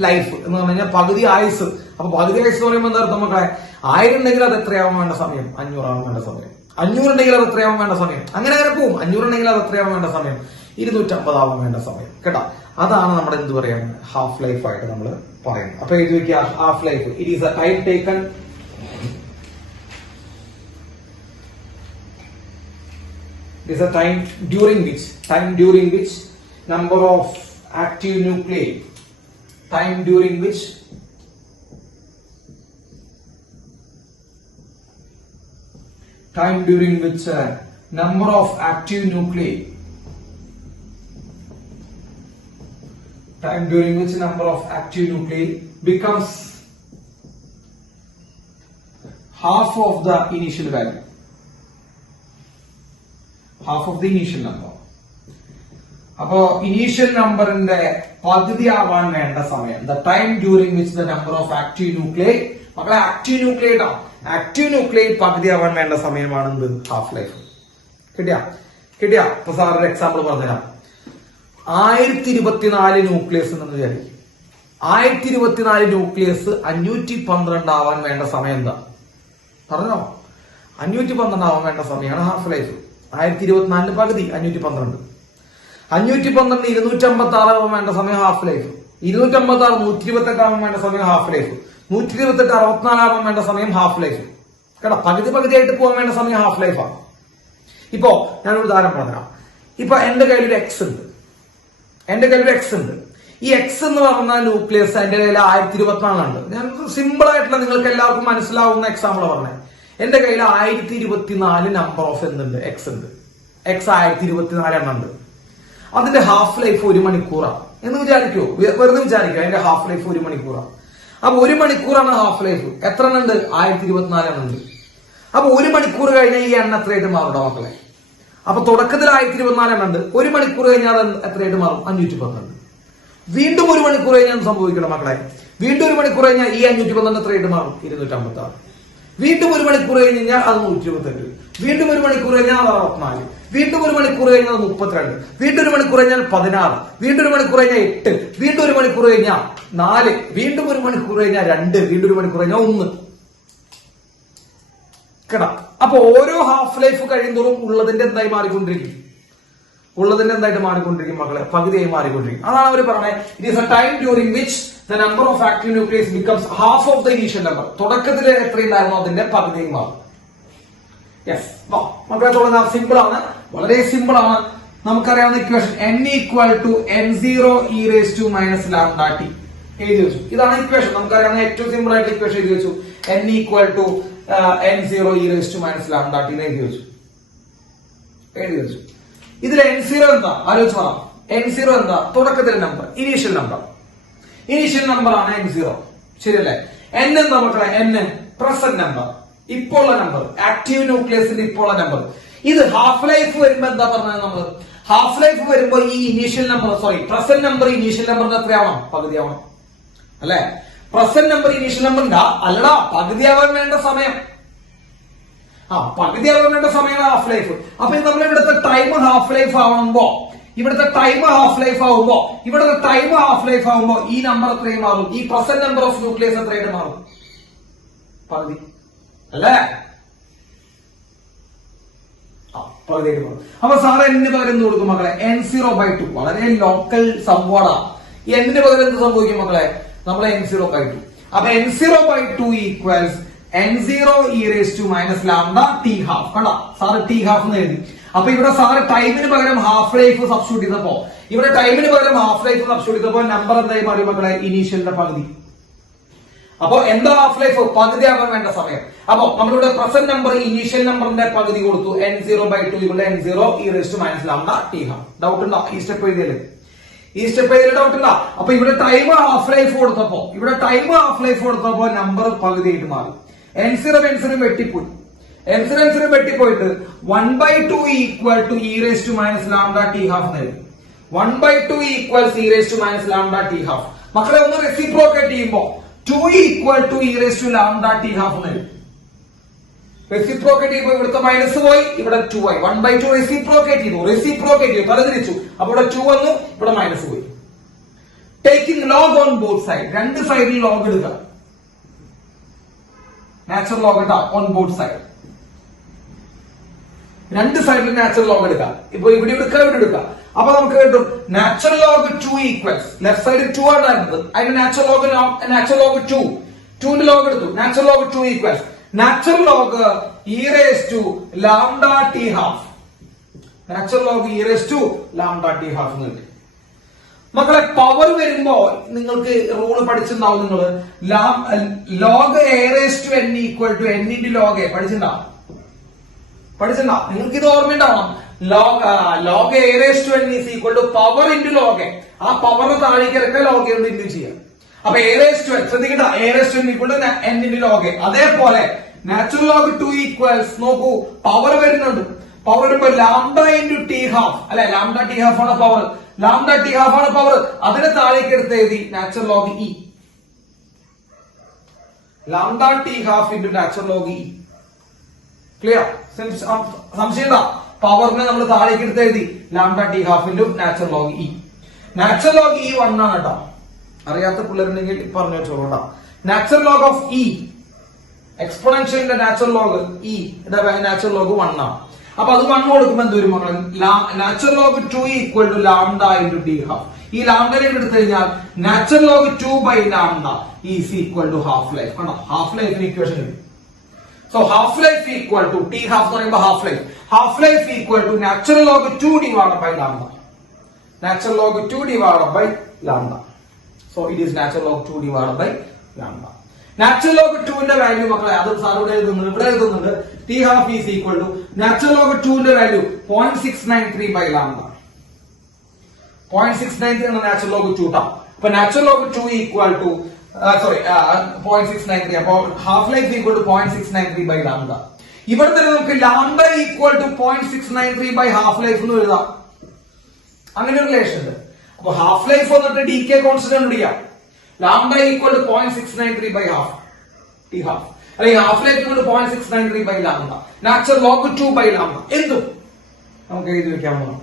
ലൈഫ് എന്ന് പറഞ്ഞു കഴിഞ്ഞാൽ പകുതി ആയുസ്. അപ്പൊ പകുതി ആയുസ് എന്ന് പറയുമ്പോൾ എന്താ അർത്ഥം മക്കളെ? 1000 ഉണ്ടെങ്കിൽ അത് എത്രയാവാൻ വേണ്ട സമയം? 500 ആവാൻ വേണ്ട സമയം. 500 ഉണ്ടെങ്കിൽ അത് എത്രയാവാൻ വേണ്ട സമയം? അങ്ങനെ അങ്ങനെ പോവും. 500 ഉണ്ടെങ്കിൽ അത് എത്രയാവാൻ വേണ്ട സമയം? 250 ആവാൻ വേണ്ട സമയം കേട്ടോ. അതാണ് നമ്മുടെ എന്ത് പറയാൻ ഹാഫ് ലൈഫ് ആയിട്ട് നമ്മൾ പറയുന്നത്. അപ്പൊ എഴുതി വെക്കുക half life. It is A time taken is a time during which number of active nuclei, time during which number of active nuclei, time during which number of active nuclei becomes half of the initial value, half of the initial number. അപ്പോ initial നമ്പറിന്റെ പകുതി ആവാൻ വേണ്ട സമയം, the time during which the number of active nuclei, മക്കളെ active nuclei പകുതി ആവാൻ വേണ്ട സമയമാണ് എന്ത്? Half life. കിട്ടിയ ഇപ്പൊ സാർ ഒരു എക്സാമ്പിൾ പറഞ്ഞുതരാം. 1024 ന്യൂക്ലിയസ് എന്ന് വിചാരിക്കും. 1024 ന്യൂക്ലിയസ് 512 ആവാൻ വേണ്ട സമയം എന്താ പറഞ്ഞോ? 512 ആവാൻ വേണ്ട സമയമാണ് ഹാഫ് ലൈഫ്. 1024 പകുതി 512. 512 256 ആവാൻ വേണ്ട സമയം ഹാഫ് ലൈഫ്. 256 128 ആവാൻ വേണ്ട സമയം ഹാഫ് ലൈഫ്. 128 64 ആവാൻ വേണ്ട സമയം ഹാഫ് ലൈഫ്. കേട്ടോ, പകുതിയായിട്ട് പോകാൻ വേണ്ട സമയം ഹാഫ് ലൈഫാണ്. ഇപ്പോ ഞാനൊരു ഉദാഹരണം പറഞ്ഞുതരാം. ഇപ്പൊ എന്റെ കയ്യിൽ എക്സ് ഉണ്ട്. ഈ എക്സ് എന്ന് പറഞ്ഞ ന്യൂക്ലിയസ് എന്റെ കയ്യിൽ 1024 ഉണ്ട്. ഞാൻ സിമ്പിൾ ആയിട്ടുള്ള നിങ്ങൾക്ക് എല്ലാവർക്കും മനസ്സിലാവുന്ന എക്സാമ്പിൾ പറഞ്ഞത്. എന്റെ കയ്യിൽ 1024 നമ്പർ ഓഫ് എന്തുണ്ട്? എക്സ് ഉണ്ട്. എക്സ് 1024 എണ്ണം ഉണ്ട്. അതിന്റെ ഹാഫ് ലൈഫ് 1 മണിക്കൂറാണ് എന്ന് വിചാരിക്കോ? വെറുതെ വിചാരിക്കോ, അതിന്റെ ഹാഫ് ലൈഫ് 1 മണിക്കൂറാണ്. അപ്പൊ 1 മണിക്കൂറാണ് ഹാഫ് ലൈഫ്. എത്ര എണ്ണം ഉണ്ട്? 1024 എണ്ണം ഉണ്ട്. അപ്പൊ 1 മണിക്കൂർ കഴിഞ്ഞാൽ ഈ എണ്ണം എത്രയായിട്ട് മാറും മക്കളെ? അപ്പൊ തുടക്കത്തിൽ 1024 എണ്ണം ഉണ്ട്. 1 മണിക്കൂർ കഴിഞ്ഞാൽ അത് എത്രയായിട്ട് മാറും? 512. വീണ്ടും 1 മണിക്കൂർ കഴിഞ്ഞാൽ സംഭവിക്കണം മക്കളെ. വീണ്ടും 1 മണിക്കൂർ കഴിഞ്ഞാൽ ഈ 512 എത്രയായിട്ട് മാറും? 256. വീണ്ടും 1 മണിക്കൂർ കഴിഞ്ഞാൽ അത് 128. വീണ്ടും 1 മണിക്കൂർ കഴിഞ്ഞാൽ 64. വീണ്ടും 1 മണിക്കൂർ കഴിഞ്ഞാൽ 32. വീണ്ടും 1 മണിക്കൂർ കഴിഞ്ഞാൽ 16. വീണ്ടും 1 മണിക്കൂർ കഴിഞ്ഞാൽ 8. വീണ്ടും 1 മണിക്കൂർ കഴിഞ്ഞാൽ 4. വീണ്ടും 1 മണിക്കൂർ കഴിഞ്ഞാൽ 2. വീണ്ടും 1 മണിക്കൂർ കഴിഞ്ഞാൽ 1. കേട്ടാ, അപ്പൊ ഓരോ ഹാഫ് ലൈഫ് കഴിയുന്നതോറും ഉള്ളതിന്റെ എന്തായി മാറിക്കൊണ്ടിരിക്കും? മക്കളെ, പകുതിയായി മാറിക്കൊണ്ടിരിക്കും. അതാണ് അവർ പറഞ്ഞത്. It is A time during which the number of active nucleus becomes half of the initial number. തുടക്കത്തിൽ എത്രയുണ്ടായിരുന്നു അതിന്റെ പകുതിയും മാറും. യെസ്, മക്കളെ തുടങ്ങാം. സിമ്പിൾ ആണ്, വളരെ സിമ്പിൾ ആണ്. നമുക്കറിയാവുന്ന equation n=n0 e raised to minus lambda t എഴുതി വെച്ചു. ഇതാണ് ഇക്വേഷൻ. നമുക്കറിയാവുന്ന ഏറ്റവും സിമ്പിൾ ആയിട്ട് ഇക്വേഷൻ എഴുതി വെച്ചു. n=n0 e raised to minus lambda t എഴുതി വെച്ചു. ഇതിൽ n0 എന്താ? ആലോചിച്ച് പറ. n0 എന്താ? തുടക്കത്തിലെ നമ്പർ, ഇനീഷ്യൽ നമ്പർ ആണ് n0. ശരിയല്ലേ? n എന്താ മക്കളെ? n പ്രസന്റ് നമ്പർ, ഇപ്പോൾ ഉള്ള നമ്പർ, ആക്റ്റീവ് ന്യൂക്ലിയസിന്റെ ഇപ്പോൾ ഉള്ള നമ്പർ. ഇത് ഹാഫ് ലൈഫ് വരുമ്പോ എന്താ പറഞ്ഞത് നമ്മൾ? ഹാഫ് ലൈഫ് വരുമ്പോ ഈ initial number, present number initial നമ്പറിന് എത്രയാവണം? പകുതിയാവണം അല്ലെ? പ്രസന്റ് നമ്പർ ഇനീഷ്യൽ നമ്പർ അല്ലടാ, പകുതിയാവാൻ വേണ്ട സമയം. പകുതിയാവാൻ വേണ്ട സമയമാണ് ഹാഫ് ലൈഫ്. അപ്പൊ നമ്മൾ ഇവിടുത്തെ ടൈം ഹാഫ് ലൈഫ് ആവുമ്പോ ഈ നമ്പർ എത്രയും മാറും? ഈ പ്രസന്റ് നമ്പർ ഓഫ് ന്യൂക്ലിയസ് എത്രയായിട്ട് മാറും? പകുതി അല്ലേ? പകുതിയായിട്ട് മാറും. അപ്പൊ സാറ് എന്നിന് പകരം എന്ത് കൊടുക്കും മക്കളെ? n0/2. വളരെ ലോക്കൽ സംഭവമാണ്. ഈ എന്നിന് പകരം എന്ത് സംഭവിക്കും മക്കളെ? നമ്മളെ n0/2. അപ്പൊ n0/2 equals n0 e raised to minus lambda t half. കണ്ടോ, സാറ് t half എന്ന് എഴുതി. അപ്പൊ ഇവിടെ സാറ് ടൈമിന് പകരം ഹാഫ് ലൈഫ് സബ്സ്റ്റിറ്റ്യൂട്ട് ചെയ്തപ്പോ നമ്പർ എന്തായി മാറി മക്കളെ? ഇനീഷ്യലിന്റെ പകുതി. അപ്പൊ എന്താ ഹാഫ് ലൈഫ്? പകുതി ആവാൻ വേണ്ട സമയം. അപ്പൊ നമ്മളിവിടെ പ്രസന്റ് നമ്പർ ഇനീഷ്യൽ നമ്പറിന്റെ പകുതി കൊടുത്തു. n0/2 n0 e raised to minus lambda t half. Doubt ഉണ്ടോ? ഈ സ്റ്റെപ്പ് എഴുതിയല്ലേ? ഡൗട്ട് ഉണ്ടോ? അപ്പൊ ഇവിടെ ടൈം ഹാഫ് ലൈഫ് കൊടുത്തപ്പോ നമ്പർ പകുതിയായിട്ട് മാറി. n0 വെട്ടിപ്പോയിട്ട് 1/2 equal to e raised to minus lambda t half എന്നായിരുന്നു. 1/2 equals e raised to minus lambda t half. മക്കളെ ഒന്ന് റെസിപ്രോക്കേറ്റ് ചെയ്യുമ്പോ 2 equal to e raised to lambda t half എന്നായിരുന്നു. Reciprocate ചെയ്യുമ്പോൾ ഇവിടുത്തെ മൈനസ് പോയി, ഇവിടെ 2 ആയി. 1/2 റെസിപ്രോക്കേറ്റ് ചെയ്തു, തലതിരിച്ചു. അപ്പൊ ഇവിടെ 2 വന്നു, ഇവിടെ മൈനസ് പോയി. Taking log on both side. രണ്ട് സൈഡിൽ ലോഗ് എടുക്കുക. നാച്ചുറൽ ലോഗ് ഇട്ടാ ഓൺ ബോത്ത് സൈഡ്. രണ്ട് സൈഡിൽ നാച്ചുറൽ ലോഗ് എടുക്കുക. ഇപ്പൊ ഇവിടെ എടുക്കുക. അപ്പൊ നമുക്ക് കിട്ടും നാച്ചുറൽ ലോഗ് 2 ഈക്വൽസ്. ലെഫ്റ്റ് സൈഡിൽ 2 ആണ് വരുന്നത്. അതിന്റെ നാച്ചുറൽ ലോഗ് 2. 2ന്റെ ലോഗ് എടുത്തു. Natural log 2 equals natural log e raised to lambda t half. Natural log e raised to lambda t half എന്ന് കിട്ടി. മക്കളെ പവർ വരുമ്പോ നിങ്ങൾക്ക് റൂള് പഠിച്ചിട്ടുണ്ടാവും. നിങ്ങൾ log a raised to n equal to n into log a പഠിച്ചിട്ടുണ്ടാവും. നിങ്ങൾക്ക് ഇത് ഓർമ്മയുണ്ടാവണം. log a raised to n is equal to power into log a. ആ power താഴേക്ക് ഇറക്കാൻ log a കൊണ്ട് ഇൻഡ്യൂ ചെയ്യാം. അപ്പൊ a raised to n ശ്രദ്ധിക്കട്ട, a raised to n equal to n into log a. അതേപോലെ natural log 2 equals നോക്കൂ, power വരുന്നുണ്ട്. Power വരുമ്പോ ലാംഡ ഇൻറ്റു ടി ഹാഫ് അല്ലെ, ലാംഡ ടി ഹാഫ് ആണ് പവർ, ലാംഡ ടി ഹാഫ് ആണ് power. അതിനെ താഴേക്ക് എടുത്ത് എഴുതി natural log E, lambda T half into natural log E. Clear? സംശയം? പവറിനെ നമ്മൾ താഴേക്ക് എടുത്ത് എഴുതി lambda T half into natural log e. Natural log E 1 ആണ് കേട്ടോ. അറിയാത്ത പിള്ളേരുണ്ടെങ്കിൽ പറഞ്ഞു വെച്ചോളൂ കേട്ടോ. നാച്ചുറൽ ലോഗ് ഓഫ് ഇ, എക്സ്പോണൻഷ്യലിന്റെ natural log e, natural log 1 ആണ്. അപ്പൊ അത് 1 കൊടുക്കുമ്പോൾ എന്ത് വരും മക്കളെ? Natural log 2 equal to lambda into T half. ഈ ലാംഡനെ എടുത്തു കഴിഞ്ഞാൽ natural log 2 by lambda is equal to half life. കണ്ടോ, ഹാഫ് ലൈഫിന് ഇക്വേഷൻ കിട്ടും. So half life equal to T half എന്ന് പറയുമ്പോൾ half life, half life equal to natural log 2 divided by lambda, natural log 2 divided by lambda. So it is natural log 2 divided by lambda. Natural log 2 ന്റെ value മക്കളെ അത് sir ഇവിടെ എഴുതുന്നുണ്ട്, ഇവിടെ എഴുതുന്നുണ്ട്. T half is equal to natural log 2 ന്റെ value 0.693 by lambda. 0.693 ആണ് natural log 2 ട്ടാ. അപ്പൊ നാച്ചുറൽ ലോഗ് 2 ഈക്വൽ ടു 0.693. അപ്പൊ half life equal to 0.693 by lambda. ഇവിടെ തന്നെ നമുക്ക് lambda equal to 0.693 by half life എന്ന് എഴുതാം. അങ്ങനെ ഒരു റിലേഷൻ ഉണ്ട്. അപ്പൊ ഹാഫ് ലൈഫ് വന്നിട്ട് ഡി കെ കോൺസ്റ്റന്റ് ചെയ്യാം. Lambda equal to 0.693 by half T half, അല്ലെങ്കിൽ half life equal to 0.693 by lambda, natural log 2 by lambda. എന്തും നമുക്ക് എഴുതി വെക്കാവുന്നതാണ്.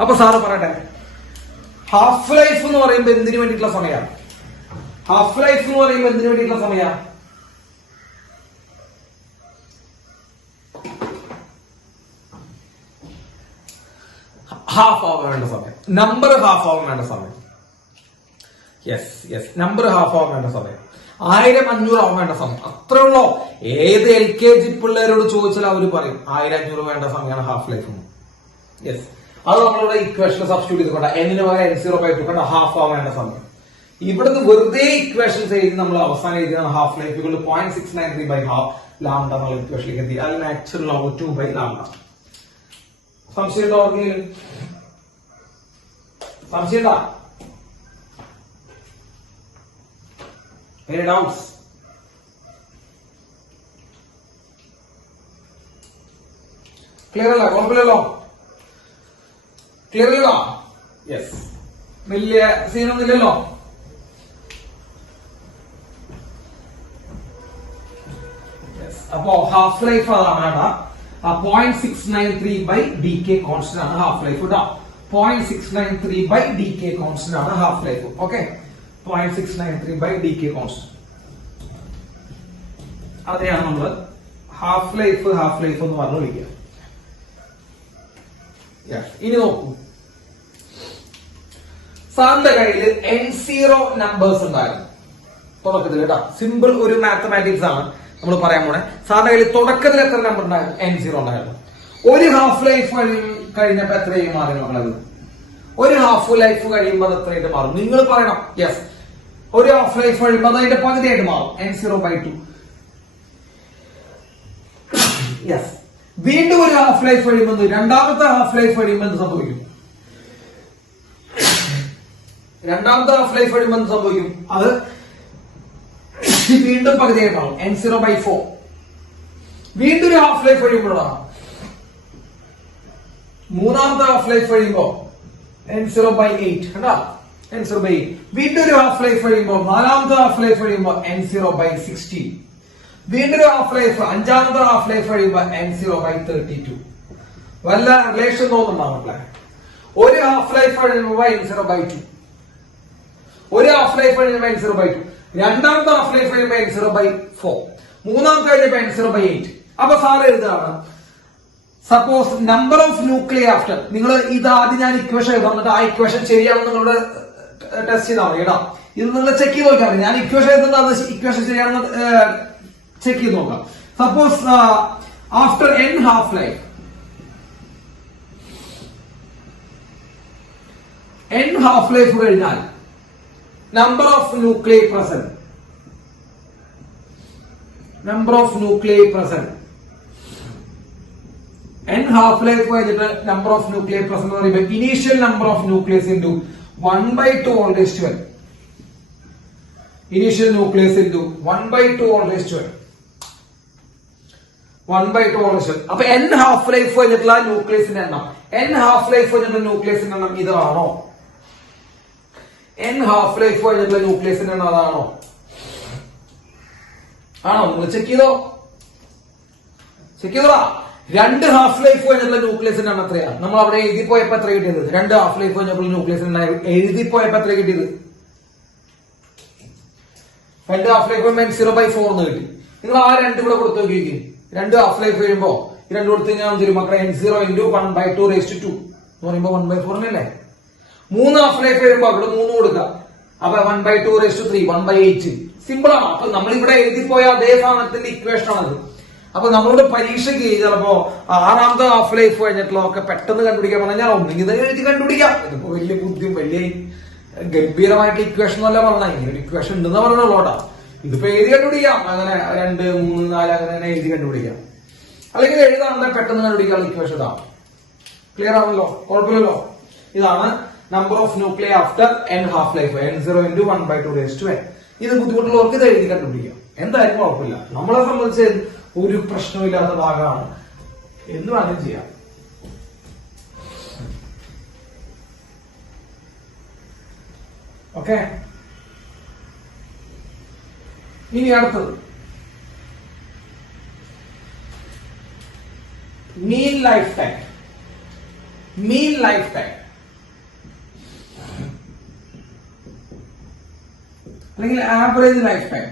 അപ്പൊ സാറ് പറയട്ടെ, ഹാഫ് ലൈഫ് എന്ന് പറയുമ്പോൾ എന്തിനു വേണ്ടിയിട്ടുള്ള സമയമാണ്? ഹാഫ് ലൈഫ് എന്ന് പറയുമ്പോൾ എന്തിനു വേണ്ടിയിട്ടുള്ള സമയമാണ്? ഹാഫ് ആവാൻ വേണ്ട സമയം, നമ്പർ ഹാഫ് ആവാൻ വേണ്ട സമയം. യെസ്, നമ്പർ ഹാഫ് ആവാൻ വേണ്ട സമയം, 1500 ആവാൻ വേണ്ട സമയം. അത്രേ ഉള്ളോ? ഏത് LKG പിള്ളേരോട് ചോദിച്ചാൽ അവർ പറയും 1500 വേണ്ട സമയമാണ് ഹാഫ് ലൈഫ്. യെസ്, അത് നമ്മളിവിടെ ഇക്വേഷൻ സബ്സ്റ്റിറ്റ്യൂട്ട് ചെയ്തുകൊണ്ട് എന്നിന് പകരം n0/2 കണ്ട ഹാഫ് ആവാൻ വേണ്ട സമയം. ഇവിടുന്ന് വെറുതെ ഇക്വേഷൻസ് എഴുതി നമ്മൾ അവസാനം എഴുതിയാണ് half life 0.693 by half lambda എന്നുള്ള ഇക്വേഷനിലേക്ക് എത്തി. അത് നാച്ചുറൽ ലോഗ് 2 ബൈ ലാംഡ. സംശയം ഉണ്ടോ? സംശയം ഉണ്ടോ? Any doubts? ക്ലിയർ അല്ല? കുഴപ്പമില്ലല്ലോ? ക്ലിയർ അല്ലോ? യെസ്, വലിയ സീനൊന്നും ഇല്ലല്ലോ? അപ്പോ ഹാഫ് ലൈഫ് അതാണ് 0.693 ബൈ ഡി കെ കോൺസ്റ്റന്റ് ആണ് ഹാഫ് ലൈഫ് കേട്ടോ. 0.693 ബൈ ഡി കെ കോൺസ്റ്റന്റ് ആണ് half life. Okay, 0.693 by D K constant. അതെയാണ് നമ്മള് ഹാഫ് ലൈഫ് എന്ന് പറഞ്ഞു വിളിക്കുക. ഇനി നോക്കൂ, സാറിന്റെ കയ്യിൽ n0 നമ്പേഴ്സ് ഉണ്ടായിരുന്നു തുടക്കത്തിൽ കേട്ടോ. സിമ്പിൾ ഒരു മാത്തമാറ്റിക്സ് ആണ് നമ്മൾ പറയാൻ പോണേ. സാറിന്റെ കയ്യിൽ തുടക്കത്തിൽ എത്ര നമ്പർ ഉണ്ടായിരുന്നു? n0 ഉണ്ടായിരുന്നു. ഒരു ഹാഫ് ലൈഫ് കഴിഞ്ഞപ്പോ എത്രയും മാറി നോക്കണത്? ഒരു ഹാഫ് ലൈഫ് കഴിയുമ്പോൾ അത് എത്രയായിട്ട് മാറും? നിങ്ങൾ പറയണം. യെസ്, ഒരു ഹാഫ് ലൈഫ് കഴിയുമ്പോൾ അതിന്റെ പകുതിയായിട്ട് മാറും, n0/2. യെസ്, വീണ്ടും ഒരു ഹാഫ് ലൈഫ് കഴിയുമ്പോൾ രണ്ടാമത്തെ ഹാഫ് ലൈഫ് കഴിയുമ്പോൾ എന്ത് സംഭവിക്കും? രണ്ടാമത്തെ ഹാഫ് ലൈഫ് കഴിയുമ്പോൾ എന്ത് സംഭവിക്കും? അത് വീണ്ടും പകുതിയായിട്ട് മാറും, n0/4. വീണ്ടും ഒരു ഹാഫ് ലൈഫ് കഴിയുമ്പോഴാണ് മൂന്നാമത്തെ ഹാഫ് ലൈഫ് കഴിയുമ്പോ n0/8 കണ്ടാ, n0/8. വീണ്ടും ഒരു ഹാഫ് ലൈഫ് കഴിയുമ്പോൾ നാലാമത്തെ ഹാഫ് ലൈഫ് കഴിയുമ്പോൾ n0/16. വീണ്ടും ഒരു ഹാഫ് ലൈഫ് അഞ്ചാമത്തെ ഹാഫ് ലൈഫ് കഴിയുമ്പോൾ n0/32. വല്ല റിലേഷൻ തോന്നുന്നുണ്ടാവില്ല? ഒരു ഹാഫ് ലൈഫ് കഴിയുമ്പോൾ n0/2, ഒരു ഹാഫ് ലൈഫ് കഴിയുമ്പോൾ n0/2, രണ്ടാമത്തെ ഹാഫ് ലൈഫ് കഴിയുമ്പോൾ n0/4, മൂന്നാമത്തെ കഴിയുമ്പോൾ n0/8. അപ്പൊ സാറ് എഴുതാണ്, suppose number of nuclear after. നിങ്ങൾ ഇത് ആദ്യം ഞാൻ ഇക്വേഷൻ എഴുതാം, ആ ഇക്വേഷൻ ശരിയാണെന്ന് നിങ്ങളുടെ ടെസ്റ്റ് ചെയ്താൽ മതി കേട്ടോ. ഇത് നിങ്ങൾ ചെക്ക് ചെയ്ത് നോക്കാം. ഞാൻ ഇക്വേഷൻ എഴുതുന്നത് ഇക്വേഷൻ ശരിയാണെന്ന് ചെക്ക് ചെയ്ത് നോക്കാം. Suppose after n half life, n half life കഴിഞ്ഞാൽ number of nuclear present n half life കഴിഞ്ഞിട്ട് നമ്പർ ഓഫ് ന്യൂക്ലിയർ പ്രസന്റ് എന്ന് പറയുമ്പോൾ initial number of nucleus into 1/2 all raised to n. Initial nucleus into 1/2 all raised to n. 1/2 all raised to n. അപ്പൊ n half life കഴിഞ്ഞിട്ടുള്ള ന്യൂക്ലിയസിന്റെ എണ്ണം, n half life കഴിഞ്ഞിട്ടുള്ള ന്യൂക്ലിയസിന്റെ എണ്ണം ഇതാണോ? n half life കഴിഞ്ഞിട്ടുള്ള ന്യൂക്ലിയസിന്റെ എണ്ണം അതാണോ? ആണോ? നിങ്ങൾ ചെക്ക് ചെയ്തോ? രണ്ട് ഹാഫ് ലൈഫ് കഴിഞ്ഞിട്ടുള്ള ന്യൂക്ലിയസിന്റെ എണ്ണം എത്രയാ? നമ്മൾ അവിടെ എഴുതിപ്പോയപ്പോ എത്ര കിട്ടിയത്? രണ്ട് ഹാഫ് ലൈഫ് കഴിഞ്ഞപ്പോൾ ന്യൂക്ലിയസിന്റെ എഴുതിപ്പോയപ്പോ എത്ര കിട്ടിയത്? രണ്ട് ഹാഫ് ലൈഫ് കഴിയുമ്പോൾ n0/4 എന്ന് കിട്ടി. നിങ്ങൾ ആ രണ്ട് കൂടെ കൊടുത്തു നോക്കിയിരിക്കും. രണ്ട് ഹാഫ് ലൈഫ് കഴിയുമ്പോ രണ്ട് കൊടുത്തു കഴിഞ്ഞാൽ തരും മക്കളെ n0 × 1/2 raised to 2 എന്ന് പറയുമ്പോ 1/4 അല്ലേ? മൂന്ന് ഹാഫ് ലൈഫ് കഴിയുമ്പോ അവിടെ 3 കൊടുക്കുക. അപ്പൊ 1/2 raised to 3 1/8. സിമ്പിൾ ആണ്. അപ്പൊ നമ്മളിവിടെ എഴുതിപ്പോയ അതേ സാധനത്തിന്റെ ഇക്വേഷൻ ആണത്. അപ്പൊ നമ്മളുടെ പരീക്ഷയ്ക്ക് ചിലപ്പോ ആറാമത്തെ ഹാഫ് ലൈഫ് കഴിഞ്ഞിട്ടുള്ള ഒക്കെ പെട്ടെന്ന് കണ്ടുപിടിക്കാൻ പറഞ്ഞാൽ ഒന്നെങ്കിൽ ഇത് എഴുതി കണ്ടുപിടിക്കാം. ഇതിപ്പോ വലിയ ബുദ്ധിയും വലിയ ഗംഭീരമായിട്ട് ഇക്വേഷൻ എന്നല്ല പറഞ്ഞ, ഇങ്ങനെ ഒരു ഇക്വേഷൻ ഉണ്ടെന്ന് പറഞ്ഞോട്ടാ. ഇതിപ്പോ എഴുതി കണ്ടുപിടിക്കാം. അങ്ങനെ 2, 3, 4 അങ്ങനെ എഴുതി കണ്ടുപിടിക്കാം. അല്ലെങ്കിൽ എഴുതാണ്ട് പെട്ടെന്ന് കണ്ടുപിടിക്കാനുള്ള ഇക്വേഷൻ ഇതാണ്. ക്ലിയർ ആണല്ലോ? കുഴപ്പമില്ലല്ലോ? ഇതാണ് number of nuclear after n half life, n0 × 1/2 raised to n. ഇത് ബുദ്ധിമുട്ടുള്ളവർക്ക് ഇത് എഴുതി കണ്ടുപിടിക്കാം. എന്തായാലും കുഴപ്പമില്ല. നമ്മളെ സംബന്ധിച്ച് ഒരു പ്രശ്നമില്ലാത്ത ഭാഗമാണ്. എന്ന് വേണം ചെയ്യാം. ഓക്കെ, ഇനി അടുത്തത് മീൻ ലൈഫ് ടൈം. അല്ലെങ്കിൽ average life time.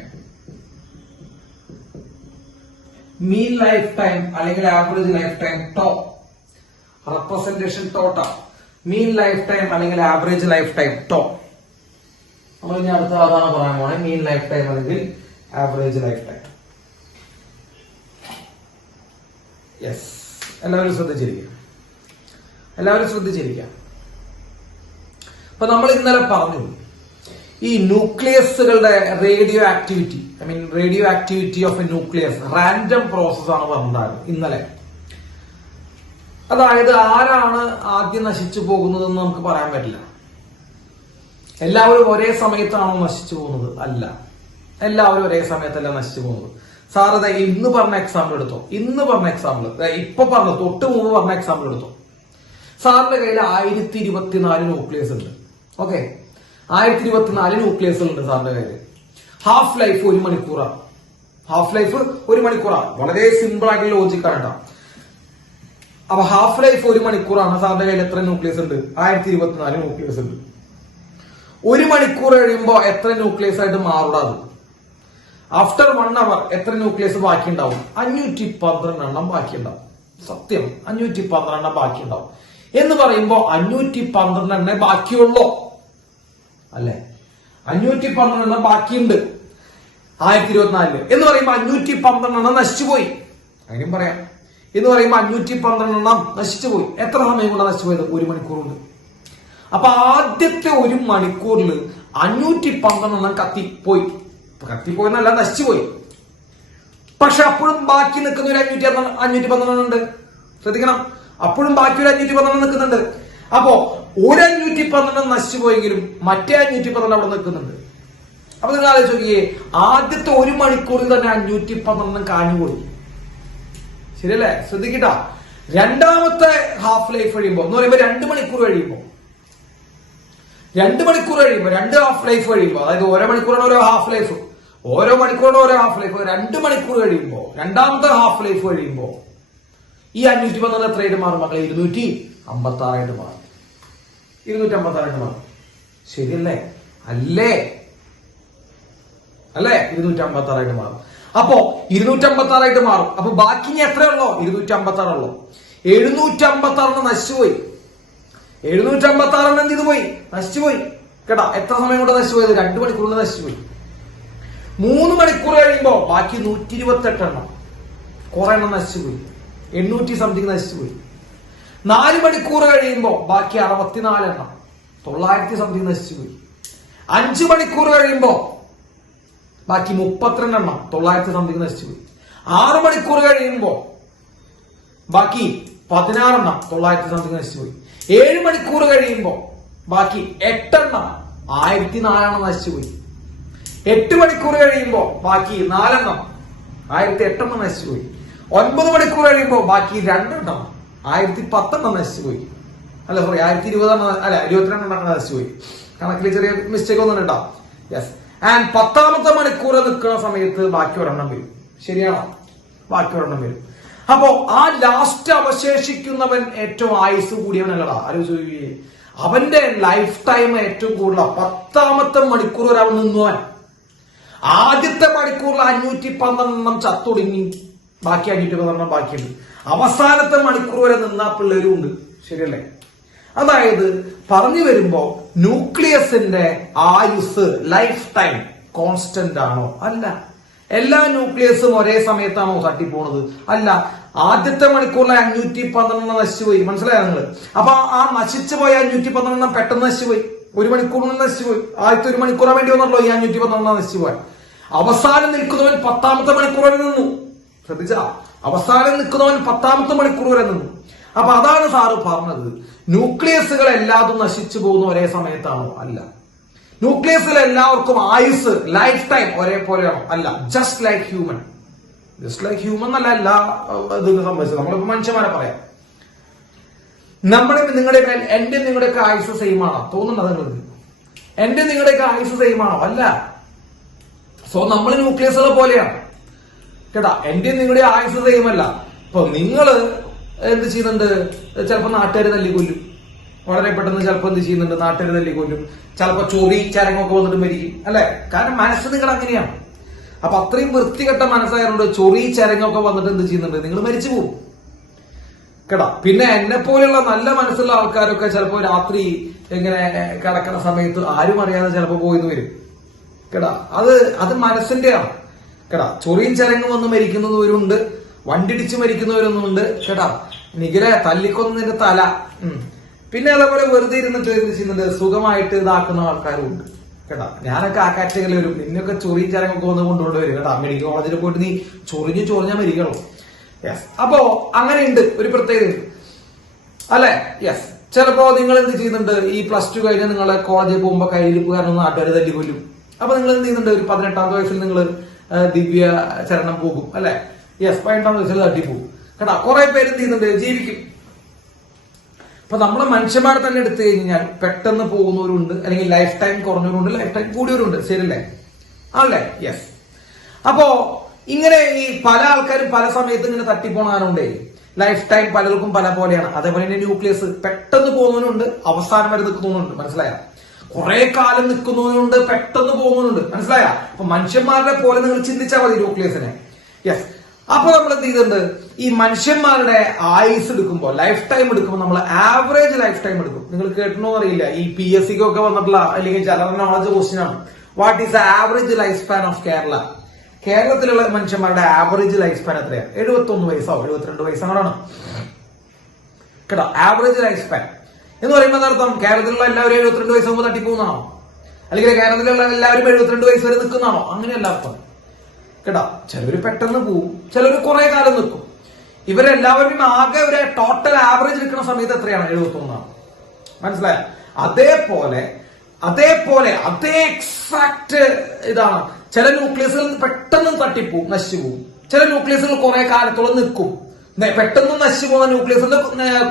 Mean life time അല്ലെങ്കിൽ average life time tau. Representation ടോട്ടാ. മീൻ ലൈഫ് ടൈം അല്ലെങ്കിൽ ആവറേജ് ലൈഫ് ടൈം ടോ. നമ്മൾ ഇനി അടുത്ത അതാണ് പറയാൻ പോണേ. മീൻ ലൈഫ് ടൈം അല്ലെങ്കിൽ ആവറേജ് ലൈഫ് ടൈം. യെസ്, എല്ലാവരും ശ്രദ്ധിച്ചിരിക്കുക. അപ്പൊ നമ്മൾ ഇന്നലെ പറഞ്ഞു ഈ ന്യൂക്ലിയസുകളുടെ radioactivity of a nucleus random process ആണ് പറഞ്ഞത് ഇന്നലെ. അതായത് ആരാണ് ആദ്യം നശിച്ചു പോകുന്നതെന്ന് നമുക്ക് പറയാൻ പറ്റില്ല. എല്ലാവരും ഒരേ സമയത്താണോ നശിച്ചു പോകുന്നത്? അല്ല, എല്ലാവരും ഒരേ സമയത്തല്ല നശിച്ചു പോകുന്നത്. സാർ ഇന്ന് പറഞ്ഞ എക്സാമ്പിൾ എടുത്തോ. ഇപ്പൊ പറഞ്ഞു തൊട്ട് മുമ്പ് പറഞ്ഞ എക്സാമ്പിൾ എടുത്തോ. സാറിന്റെ കയ്യിൽ 1024 ന്യൂക്ലിയസ് ഉണ്ട്. ഓക്കെ, 1024 ന്യൂക്ലിയസുകളുണ്ട് സാറിന്റെ കയ്യിൽ. ഹാഫ് ലൈഫ് 1 മണിക്കൂറാണ്. വളരെ സിമ്പിൾ ആയിട്ടുള്ള ലോജിക്കാണ് കേട്ടോ. അപ്പൊ ഹാഫ് ലൈഫ് 1 മണിക്കൂറാണ്. സാറിന്റെ കയ്യിൽ എത്ര ന്യൂക്ലിയസ് ഉണ്ട്? 1024 ന്യൂക്ലിയസ് ഉണ്ട്. 1 മണിക്കൂർ കഴിയുമ്പോ എത്ര ന്യൂക്ലിയസ് ആയിട്ട് മാറുടാത്? ആഫ്റ്റർ 1 അവർ എത്ര ന്യൂക്ലിയസ് ബാക്കി ഉണ്ടാവും? 512 എണ്ണം ബാക്കിയുണ്ടാവും. സത്യം, 512 എണ്ണം ബാക്കിയുണ്ടാവും. എന്ന് പറയുമ്പോ 512 എണ്ണേ ബാക്കിയുള്ളൂ അല്ലെ? 512 എണ്ണം ബാക്കിയുണ്ട് 1024 എന്ന് പറയുമ്പോ 512 എണ്ണം നശിച്ചുപോയി. അങ്ങനെയും പറയാം. എന്ന് പറയുമ്പോ 512 എണ്ണം നശിച്ചുപോയി. എത്ര സമയം കൊണ്ട് നശിച്ചുപോയത്? 1 മണിക്കൂർ കൊണ്ട്. അപ്പൊ ആദ്യത്തെ 1 മണിക്കൂറിൽ 512 എണ്ണം കത്തിപ്പോയെന്നല്ല, നശിച്ചുപോയി. പക്ഷെ അപ്പോഴും ബാക്കി നിൽക്കുന്ന ഒരു 512 ഉണ്ട്. ശ്രദ്ധിക്കണം, അപ്പോഴും ബാക്കി ഒരു 512 നിൽക്കുന്നുണ്ട്. അപ്പോ ഒരു 512 നശിച്ചു പോയെങ്കിലും മറ്റേ 512 അവിടെ നിൽക്കുന്നുണ്ട്. അപ്പൊ നിങ്ങൾ ആലോചിച്ച് നോക്കിയേ, ആദ്യത്തെ 1 മണിക്കൂറിൽ തന്നെ 512 കാഞ്ഞുപോയി. ശരിയല്ലേ? ശ്രദ്ധിക്കട്ടാ. രണ്ടാമത്തെ ഹാഫ് ലൈഫ് കഴിയുമ്പോ എന്ന് പറയുമ്പോ 2 മണിക്കൂർ കഴിയുമ്പോ 2 ഹാഫ് ലൈഫ് കഴിയുമ്പോ, അതായത് ഓരോ മണിക്കൂറാണ് ഓരോ ഹാഫ് ലൈഫ്, 2 മണിക്കൂർ കഴിയുമ്പോ രണ്ടാമത്തെ ഹാഫ് ലൈഫ് കഴിയുമ്പോ ഈ 512 എത്രയായിട്ട് മാറും മക്കളെ? 256 മാറും. 256 മാറും. ശരിയല്ലേ? അല്ലേ? 256 മാറും. അപ്പോ 256 മാറും. അപ്പൊ ബാക്കി ഇനി എത്രയുള്ളോ? 256 ഉള്ളോ? 756 നശിച്ചുപോയി. 756 എന്ത് ചെയ്തു പോയി? നശിച്ചുപോയി. കേട്ടാ, എത്ര സമയം കൊണ്ട് നശിച്ചുപോയത്? 2 മണിക്കൂർ കൊണ്ട് നശിച്ചുപോയി. 3 മണിക്കൂർ കഴിയുമ്പോ ബാക്കി 128 എണ്ണം, കുറെ എണ്ണം നശിച്ചുപോയി. 800 സംതിങ് നശിച്ചുപോയി. 4 മണിക്കൂർ കഴിയുമ്പോ ബാക്കി 64 എണ്ണം. 900 സംതിങ് നശിച്ചു പോയി. 5 മണിക്കൂർ കഴിയുമ്പോ ബാക്കി 32 എണ്ണം 900 സംതിങ് നശിച്ചു പോയി. 6 മണിക്കൂർ കഴിയുമ്പോ ബാക്കി 16 എണ്ണം 900 സംതിങ് നശിച്ചു പോയി. 7 മണിക്കൂർ കഴിയുമ്പോ ബാക്കി 8 എണ്ണം 1004 എണ്ണം നശിച്ചു പോയി. 8 മണിക്കൂർ കഴിയുമ്പോ ബാക്കി 4 എണ്ണം 1008 എണ്ണം നശിച്ചു പോയി. 9 മണിക്കൂർ കഴിയുമ്പോ ബാക്കി 2 എണ്ണം 1010 എണ്ണം നശിച്ചു പോയി. അല്ല സോറി 1020 എണ്ണം അല്ല 22 എണ്ണം നശിച്ചു പോയി. കണക്കിൽ ചെറിയ മിസ്റ്റേക്ക് ഒന്നും ഉണ്ടാവും. യെസ്. ആൻഡ് 10ാമത്തെ മണിക്കൂർ നിൽക്കുന്ന സമയത്ത് ബാക്കി ഒരെണ്ണം വരും. ശരിയാണോ? ബാക്കി ഒരെണ്ണം വരും. അപ്പോ ആ ലാസ്റ്റ് അവശേഷിക്കുന്നവൻ ഏറ്റവും ആയുസ് കൂടിയവനല്ലടാ. ആലോചിച്ച് അവന്റെ ലൈഫ് ടൈം ഏറ്റവും കൂടുതൽ 10ാമത്തെ മണിക്കൂർ വരെ അവൻ നിന്നുവാൻ. ആദ്യത്തെ മണിക്കൂറിൽ 512 ചത്തൊടുങ്ങി, ബാക്കി 512 ബാക്കിയുണ്ട്. അവസാനത്തെ മണിക്കൂർ വരെ നിന്ന പിള്ളേരും ഉണ്ട്. ശരിയല്ലേ? അതായത് പറഞ്ഞു വരുമ്പോ ന്യൂക്ലിയസിന്റെ ആയുസ് ലൈഫ് ടൈം കോൺസ്റ്റന്റ് ആണോ? അല്ല. എല്ലാ ന്യൂക്ലിയസും ഒരേ സമയത്താണോ തട്ടിപ്പോണത്? അല്ല. ആദ്യത്തെ മണിക്കൂറിലെ 512 നശിച്ചുപോയി. മനസ്സിലായോ നിങ്ങള്? അപ്പൊ ആ നശിച്ചു പോയ 512 പെട്ടെന്ന് നശിച്ചുപോയി. 1 മണിക്കൂറിന് നശിച്ചുപോയി. ആദ്യത്തെ 1 മണിക്കൂറാൻ വേണ്ടി വന്നല്ലോ ഈ 512 നശിച്ചുപോയി. അവസാനം നിൽക്കുന്നവൻ 10ാമത്തെ മണിക്കൂർ വരെ നിന്നു. ശ്രദ്ധിച്ച? അവസാനം നിൽക്കുന്നവൻ 10ാമത്തെ മണിക്കൂർ വരെ നിന്നു. അപ്പൊ അതാണ് സാറ് പറഞ്ഞത്. ന്യൂക്ലിയസുകൾ എല്ലാതും നശിച്ചു പോകുന്ന ഒരേ സമയത്താണോ? അല്ല. ന്യൂക്ലിയസിൽ എല്ലാവർക്കും ആയുസ് ലൈഫ് ടൈം ഒരേപോലെയാണോ? അല്ല. ജസ്റ്റ് ലൈക്ക് ഹ്യൂമൻ എന്നല്ല എല്ലാ ഇതൊക്കെ സംഭവിച്ചത്. നമ്മളിപ്പോ മനുഷ്യന്മാരെ പറയാം. നമ്മുടെ നിങ്ങളുടെ എന്റെ നിങ്ങളുടെയൊക്കെ ആയുസ് സെയിം ആണോ? തോന്നുന്നുണ്ടോ നിങ്ങൾക്ക്? എന്റെ നിങ്ങളുടെയൊക്കെ ആയുസ് സെയിം ആണോ? അല്ല. സോ നമ്മൾ ന്യൂക്ലിയസുകൾ പോലെയാണ് കേട്ടാ. എന്റെ നിങ്ങളുടെ ആയുസ് സെയിം അല്ല. ഇപ്പൊ നിങ്ങള് എന്ത് ചെയ്യുന്നുണ്ട്? ചിലപ്പോ നാട്ടുകാർ തല്ലിക്കൊല്ലും. വളരെ പെട്ടെന്ന് ചിലപ്പോ എന്ത് ചെയ്യുന്നുണ്ട്? നാട്ടുകാർ തല്ലിക്കൊല്ലും. ചിലപ്പോ ചൊറി ചരങ്ങൊക്കെ വന്നിട്ട് മരിക്കും. അല്ലെ? കാരണം മനസ്സ് നിങ്ങൾ അങ്ങനെയാണ്. അപ്പൊ അത്രയും വൃത്തികെട്ട മനസ്സായതുകൊണ്ട് ചൊറി ചരങ്ങൊക്കെ വന്നിട്ട് എന്ത് ചെയ്യുന്നുണ്ട്? നിങ്ങൾ മരിച്ചു പോകും കേട്ടാ. പിന്നെ എന്നെ പോലെയുള്ള നല്ല മനസ്സുള്ള ആൾക്കാരൊക്കെ ചിലപ്പോ രാത്രി ഇങ്ങനെ കിടക്കുന്ന സമയത്ത് ആരും അറിയാതെ ചിലപ്പോ പോയിന്ന് വരും കേട്ടാ. അത് മനസ്സിന്റെയാണ് കേട്ടാ. ചൊറിയും ചരങ്ങും വന്ന് മരിക്കുന്നവരുണ്ട്, വണ്ടിടിച്ച് മരിക്കുന്നവരൊന്നുമുണ്ട് കേട്ടാ. നിഖിലെ തല്ലിക്കൊന്നതിന്റെ തല. പിന്നെ അതേപോലെ വെറുതെ ഇരുന്നിട്ട് എന്ത് ചെയ്യുന്നുണ്ട്? സുഖമായിട്ട് ഇതാക്കുന്ന ആൾക്കാരും ഉണ്ട് കേട്ടാ. ഞാനൊക്കെ ആ കാറ്റഗറിയിൽ വരും. നിന്നൊക്കെ ചൊറിയും ചരങ്ങൊക്കെ വന്ന് കൊണ്ടുകൊണ്ട് വരും കേട്ടാ. മെഡിക്കൽ കോളേജിൽ പോയിട്ട് നീ ചൊറിഞ്ഞാൽ മരിക്കണം. യെസ്. അപ്പോ അങ്ങനെയുണ്ട്, ഒരു പ്രത്യേകത അല്ലെ? യെസ്. ചിലപ്പോ നിങ്ങൾ എന്ത് ചെയ്യുന്നുണ്ട്? ഈ +2 കഴിഞ്ഞ് നിങ്ങൾ കോളേജിൽ പോകുമ്പോ കയ്യിലിപ്പുകാരനൊന്നും നാട്ടുകാർ തല്ലിക്കൊല്ലും. അപ്പൊ നിങ്ങൾ എന്ത് ചെയ്യുന്നുണ്ട്? ഒരു 18ാമത്തെ വയസ്സിൽ നിങ്ങൾ ദിവ്യ ചരണം പോകും അല്ലെ? യെസ്. 18ാമത്തെ വയസ്സിൽ തട്ടിപ്പോകും കേട്ടാ. കുറെ പേര് എന്ത് ചെയ്യുന്നുണ്ട്? ജീവിക്കും. അപ്പൊ നമ്മളെ മനുഷ്യന്മാരെ തന്നെ എടുത്തു കഴിഞ്ഞാൽ പെട്ടെന്ന് പോകുന്നവരുണ്ട്, അല്ലെങ്കിൽ ലൈഫ് ടൈം കുറഞ്ഞവരുണ്ട്, ലൈഫ് ടൈം കൂടിയവരുണ്ട്. ശരിയല്ലേ? ആണല്ലേ? യെസ്. അപ്പോ ഇങ്ങനെ ഈ പല ആൾക്കാരും പല സമയത്ത് ഇങ്ങനെ തട്ടിപ്പോണാറുണ്ടേ. ലൈഫ് ടൈം പലർക്കും പല പോലെയാണ്. അതേപോലെ തന്നെ ന്യൂക്ലിയസ് പെട്ടെന്ന് പോകുന്നവനുണ്ട്, അവസാനം വരെ നിൽക്കുന്നവനുണ്ട്. മനസ്സിലായ? കുറെ കാലം നിൽക്കുന്നവനുണ്ട്, പെട്ടെന്ന് പോകുന്നവനുണ്ട്. മനസ്സിലായ? അപ്പൊ മനുഷ്യന്മാരുടെ പോലെ നിങ്ങൾ ചിന്തിച്ചാൽ മതി ന്യൂക്ലിയസിനെ. യെസ്. അപ്പൊ നമ്മൾ എന്ത് ചെയ്തിട്ടുണ്ട്? ഈ മനുഷ്യന്മാരുടെ ആയുസ് എടുക്കുമ്പോൾ, ലൈഫ് ടൈം എടുക്കുമ്പോൾ നമ്മൾ ആവറേജ് ലൈഫ് ടൈം എടുക്കും. നിങ്ങൾ കേട്ടണോ അറിയില്ല, ഈ PSCക്കൊക്കെ വന്നിട്ടുള്ള അല്ലെങ്കിൽ ജനറൽ നോളജ് ക്വസ്റ്റ്യൻ ആണ്. What is the average life span of Kerala? കേരളത്തിലുള്ള മനുഷ്യന്മാരുടെ ആവറേജ് ലൈഫ് സ്പാൻ എത്രയാണ്? 71 വയസ്സോ 72 വയസ്സാണ് കേട്ടോ. ആവറേജ് ലൈഫ് സ്പാൻ എന്ന് പറയുമ്പോൾ അർത്ഥം കേരളത്തിലുള്ള എല്ലാവരും 72 വയസ്സ് മുമ്പ് തട്ടിപ്പോകുന്നതാണോ? അല്ലെങ്കിൽ കേരളത്തിലുള്ള എല്ലാവരും 72 വയസ്സ് വരെ നിൽക്കുന്നതാണോ? അങ്ങനെയല്ല അർത്ഥം കേട്ടോ. ചിലവര് പെട്ടെന്ന് പോവും, ചിലവര് കുറെ കാലം നിൽക്കും. ഇവരെല്ലാവരും ആകെ ഒരു ടോട്ടൽ ആവറേജ് എടുക്കുന്ന സമയത്ത് എത്രയാണ്? 71. മനസ്സിലായ? അതേപോലെ അതേ എക്സാക്ട് ഇതാണ്. ചില ന്യൂക്ലിയസുകൾ പെട്ടെന്ന് തട്ടിപ്പോവും, നശിച്ചു പോകും. ചില ന്യൂക്ലിയസുകൾ കുറെ കാലത്തോളം നിൽക്കും. പെട്ടെന്ന് നശിച്ചു പോകുന്ന ന്യൂക്ലിയസിന്റെ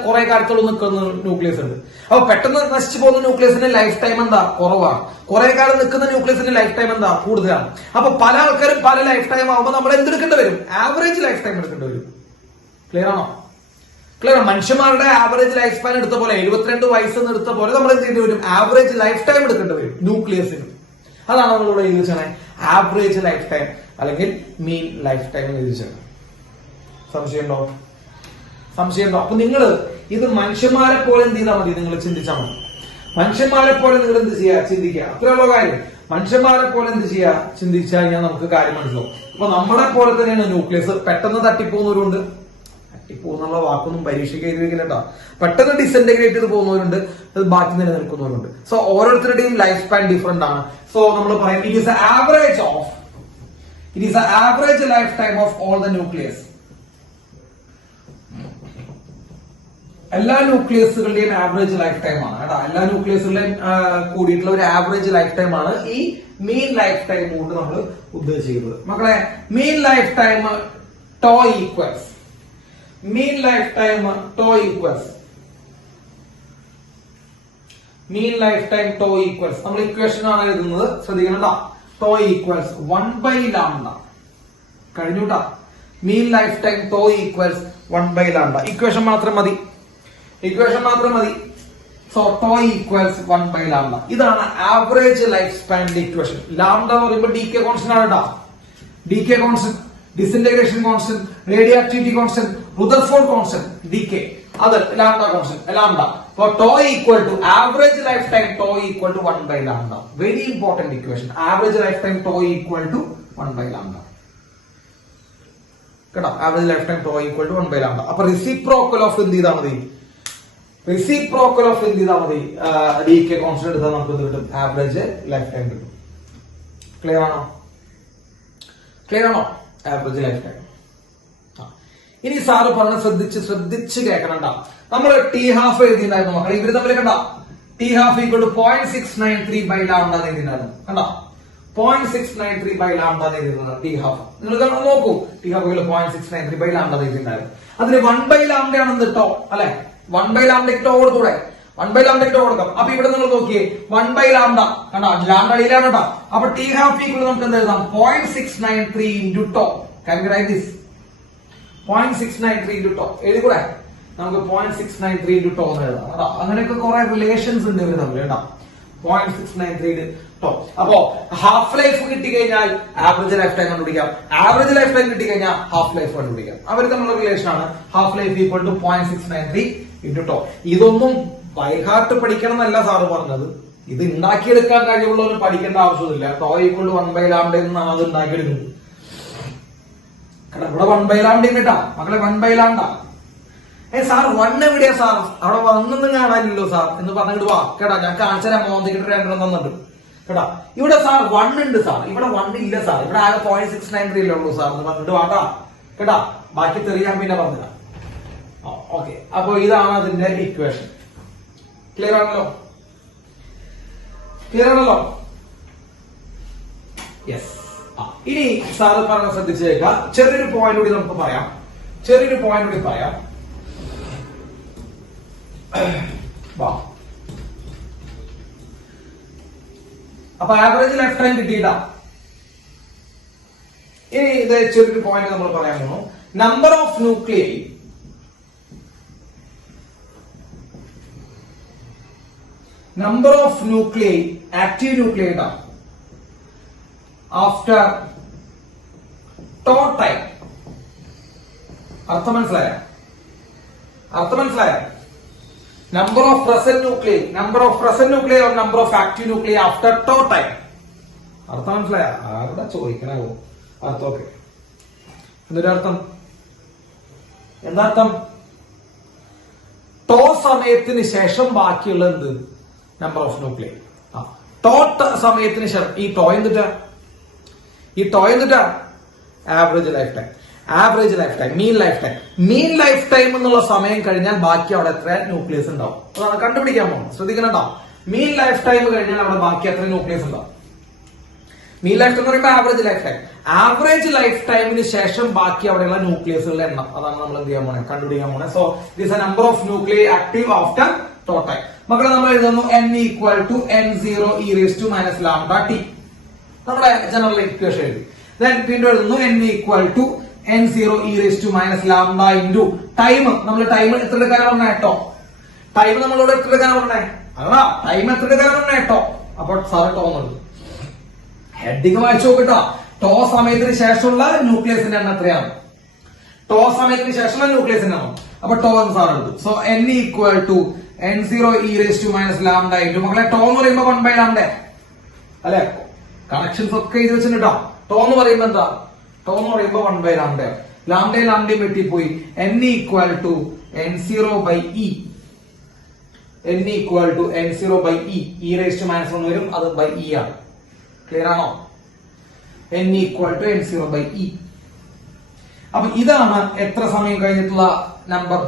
കുറെ കാലത്തോളം നിൽക്കുന്ന ന്യൂക്ലിയസ് ഉണ്ട്. അപ്പൊ പെട്ടെന്ന് നശിച്ചു പോകുന്ന ന്യൂക്ലിയസിന്റെ ലൈഫ് ടൈം എന്താ? കുറവാണ്. കുറെ കാലം നിൽക്കുന്ന ന്യൂക്ലിയസിന്റെ ലൈഫ് ടൈം എന്താ? കൂടുതലാണ്. അപ്പൊ പല ആൾക്കാരും പല ലൈഫ് ടൈം ആകുമ്പോൾ നമ്മൾ എന്തെടുക്കേണ്ടി വരും? ആവറേജ് ലൈഫ് ടൈം എടുക്കേണ്ടി വരും. ക്ലിയർ ആണോ? ക്ലിയർ. മനുഷ്യന്മാരുടെ ആവറേജ് ലൈഫ് സ്പാൻ എടുത്ത പോലെ 72 വയസ്സെന്ന് എടുത്ത പോലെ നമ്മൾ എന്ത് ചെയ്യേണ്ടി വരും? ആവറേജ് ലൈഫ് ടൈം എടുക്കേണ്ടി വരും ന്യൂക്ലിയസിന്. അതാണ് നമ്മളിവിടെ എഴുതിച്ചാണ് ആവറേജ് ലൈഫ് ടൈം അല്ലെങ്കിൽ മീൻ ലൈഫ് ടൈം എഴുതിച്ചാണ്. സംശയമുണ്ടോ? അപ്പൊ നിങ്ങൾ ഇത് മനുഷ്യന്മാരെ പോലെ എന്ത് ചെയ്താൽ മതി? നിങ്ങൾ ചിന്തിച്ചാൽ മതി. മനുഷ്യന്മാരെ പോലെ നിങ്ങൾ എന്ത് ചെയ്യുക? ചിന്തിക്കുക. അത്രയുള്ള കാര്യം. മനുഷ്യന്മാരെ പോലെ എന്ത് ചെയ്യുക? ചിന്തിച്ചാൽ കഴിഞ്ഞാൽ നമുക്ക് കാര്യം മനസ്സിലാവും. അപ്പൊ നമ്മളെ പോലെ തന്നെയാണ് ന്യൂക്ലിയസ്. പെട്ടെന്ന് തട്ടിപ്പോകുന്നവരുണ്ട്, ഇപ്പൊ എന്നുള്ള വാക്കൊന്നും പരീക്ഷയ്ക്ക് എഴുതി വെക്കില്ല കേട്ടോ. പെട്ടെന്ന് ഡിസന്റഗ്രേറ്റ് ചെയ്ത് പോകുന്നവരുണ്ട്, അത് ബാക്കി നിലനിൽക്കുന്നവരുണ്ട്. സോ ഓരോരുത്തരുടെയും ലൈഫ് സ്പാൻ ഡിഫറെന്റ് ആണ്. സോ നമ്മൾ പറയും it is the average life time of all the nucleus. എല്ലാ ന്യൂക്ലിയസുകളുടെയും ആവറേജ് ലൈഫ് ടൈം ആണ് കേട്ടോ. എല്ലാ ന്യൂക്ലിയസുകളുടെയും കൂടിയിട്ടുള്ള ഒരു ആവറേജ് ലൈഫ് ടൈം ആണ് ഈ മീൻ ലൈഫ് ടൈം കൊണ്ട് നമ്മൾ ഉദ്ദേശിക്കുന്നത്. മക്കളെ, mean life time tau equals നമ്മൾ ഇക്വേഷൻ ആണ് എഴുതുന്നത്. ശ്രദ്ധിക്കണം, ടോ ഈക്വൽസ് 1/λ. കഴിഞ്ഞുട്ടാ. Mean life time tau equals 1/λ. Equation മാത്രം മതി. So tau equals 1/λ. ഇതാണ് ആവറേജ് ലൈഫ് സ്പാനിന്റെ ഇക്വേഷൻ. ലാംഡ എന്ന് പറയുമ്പോൾ ഡി കെ കോൺസ്റ്റന്റ് ആണ് കേട്ടോ. D K constant, disintegration constant, radioactivity constant, Rutherford constant, D K, അത് lambda constant, lambda. For tau equal to average lifetime tau equal to 1/λ. Very important equation. Average lifetime tau equal to 1/λ. കേട്ടോ, average lifetime tau equal to 1/λ. അപ്പൊ reciprocal of എന്ത് ചെയ്താൽ മതി? D K constant എടുത്താൽ നമുക്ക് എന്ത് കിട്ടും? ആവറേജ് ലൈഫ് ടൈം കിട്ടും. ക്ലിയർ ആണോ? Average life time. ഇനി സാറ് പറഞ്ഞ ശ്രദ്ധിച്ച് കേൾക്കണ്ട. നമ്മൾ ടി ഹാഫ് എഴുതിയിട്ടുണ്ടായിരുന്നു മക്കളെ. ഇവര് തമ്മിൽ കണ്ട ടി ഹാഫ് ഈക്വൽ ടു 0.693/λ എഴുതിയിട്ടുണ്ടായിരുന്നു. കണ്ട 0.693/λ എഴുതുന്നത് ടി ഹാഫ്. നിങ്ങൾ നോക്കൂ, ടി ഹാഫ് 0.693/λ എഴുതിയിട്ടുണ്ടായിരുന്നു. അതിന് 1/λ ആണെന്ന് ടോ അല്ലെ. 1/λ ടോ കൊടുത്തൂടെ? 1/λ ടോ കൊടുക്കാം. അപ്പൊ ഇവിടെ നിങ്ങൾ നോക്കിയേ 1/λ കണ്ട, ലാംഡ അടിയിലാണ് കേട്ടോ. അപ്പൊ ടി ഹാഫ് ഈക്വൽ നമുക്ക് എന്ത് എഴുതാം? 0.693 into tau. Can you write this? 0.693 into tau എഴുതിക്കൂടെ? നമുക്ക് 0.693 into ടോ എന്ന് എഴുതാം കേട്ടോ. അങ്ങനെയൊക്കെ കുറെ റിലേഷൻസ് ഉണ്ട് ഇവര് തമ്മിൽ കേട്ടോ. 0.693 ടോ. അപ്പോ ഹാഫ് ലൈഫ് കിട്ടിക്കഴിഞ്ഞാൽ ആവറേജ് ലൈഫ് ടൈം കണ്ടുപിടിക്കാം. ആവറേജ് ലൈഫ് ടൈം കിട്ടിക്കഴിഞ്ഞാൽ ഹാഫ് ലൈഫ് കണ്ടുപിടിക്കാം. അവർ തമ്മിലുള്ള റിലേഷൻ ആണ് half life equal to 0.693 into tau. ഇതൊന്നും ബൈഹാർട്ട് പഠിക്കണം എന്നല്ല സാറ് പറഞ്ഞത്. ഇത് ഉണ്ടാക്കിയെടുക്കാൻ കഴിവുള്ളവർ പഠിക്കേണ്ട ആവശ്യമില്ല. ടോ ഈക്വൽ ടു 1/λ എന്നാണ് അത് ഉണ്ടാക്കിയെടുക്കുന്നത്. ഇവിടെ 1/λ കേട്ടാ മക്കളെ, 1/λ. സാർ 1 എവിടെയാ സാർ? അവിടെ 1 കാണാനില്ലല്ലോ സാർ എന്ന് പറഞ്ഞിട്ട് വാ കേട്ടാ. ഞാൻ കാണിച്ചാൽ മോന്തിക്കിട്ട് 2 തന്നിട്ട് കേട്ടാ. ഇവിടെ സാർ 1 ഉണ്ട് സാർ, ഇവിടെ 1 ഇല്ല സാർ, ഇവിടെ ആകെ 0.693 ഉള്ളൂ സാർ എന്ന് പറഞ്ഞിട്ട് വാട്ടാ കേട്ടാ. ബാക്കി തെറിയാൻ പിന്നെ പറഞ്ഞില്ല. ഓക്കെ, അപ്പൊ ഇതാണ് അതിന്റെ ഇക്വേഷൻ. ക്ലിയർ ആണല്ലോ? യെസ്. ഇനി സാറ് പറഞ്ഞ ശ്രദ്ധിച്ചേക്കാം. ചെറിയൊരു പോയിന്റ് കൂടി നമുക്ക് പറയാം. അപ്പൊ ആവറേജ് ലൈഫ് ടൈം കിട്ടിയിട്ടാ. ഇനി ഇത് ചെറിയൊരു പോയിന്റ് നമ്മൾ പറയാൻ പോകുന്നു. Number of nuclei active nuclei after tau time. അർത്ഥം മനസ്സിലായ? Number of present nuclei or number of active nuclei after tau time. അർത്ഥം മനസ്സിലായ? ആരുടെ ചോദിക്കണോ അർത്ഥം? ഓക്കെ, എന്തൊരർത്ഥം? എന്താർത്ഥം? ടോ സമയത്തിന് ശേഷം ബാക്കിയുള്ള എന്ത്? Number of nuclei. ടോ സമയത്തിന് ശേഷം ഈ ടോ എന്തിട്ടാ? Average life time, mean life time എന്നുള്ള സമയം കഴിഞ്ഞാൽ ബാക്കി അവിടെ എത്ര ന്യൂക്ലിയസ് ഉണ്ടാവും അതാണ് കണ്ടുപിടിക്കാൻ പോകുന്നത്. ശ്രദ്ധിക്കണോ? മീൻ ലൈഫ് ടൈം കഴിഞ്ഞാൽ അവിടെ ബാക്കി എത്ര ന്യൂക്ലിയസ് ഉണ്ടാവും? മീൻ ലൈഫ് ടൈം എന്ന് പറയുമ്പോൾ ആവറേജ് ലൈഫ് ടൈമിന് ശേഷം ബാക്കി അവിടെയുള്ള ന്യൂക്ലിയസുകളുടെ എണ്ണം അതാണ് നമ്മൾ എന്ത് ചെയ്യാൻ പോണേ? കണ്ടുപിടിക്കാൻ പോണേ. So it is a number of nuclei active after tau time. മക്കളെ, നമ്മൾ എഴുതുന്നു n equal to n0 e raised to minus lambda t. നമ്മുടെ ജനറൽ ഇക്വേഷൻ എഴുതി. വീണ്ടും എഴുതുന്നു n equal to n0 e raised to minus lambda into time. നമ്മൾ time എത്ര എടുക്കാനാണ് പറഞ്ഞേ? ടോ. ടൈം നമ്മളോട് എത്ര എടുക്കാനാണ് പറഞ്ഞേ? അതാ ടൈം എത്ര എടുക്കാനാണ് പറഞ്ഞേ? ടോ. അപ്പോൾ സാറ് ടോ എന്നുള്ളത് ഹെഡിങ് വായിച്ചു നോക്കിട്ടോ. ടോ സമയത്തിന് ശേഷമുള്ള ന്യൂക്ലിയസിന്റെ എണ്ണം എത്രയാണ്? അപ്പൊ ടോ എന്ന് സാർ എടുത്തു. സോ n equal to n0 e raised to minus lambda into മക്കളെ ടോ എന്ന് പറയുമ്പോ 1/λ അല്ലെ? കണക്ഷൻസ് ഒക്കെ എഴുതി വെച്ചിട്ടോ. ടോ എന്ന് പറയുമ്പോ എന്താ? ടോ എന്ന് പറയുമ്പോ 1/λ. ലാംഡയും വെട്ടിപ്പോയി. n equal to n0/e. n equal to n0/e. e raise to -1 വരും, അത് ബൈ e ആണ്. ക്ലിയർ ആണോ? n equal to n0/e. അപ്പൊ ഇതാണ് എത്ര സമയം കഴിഞ്ഞിട്ടുള്ള നമ്പർ?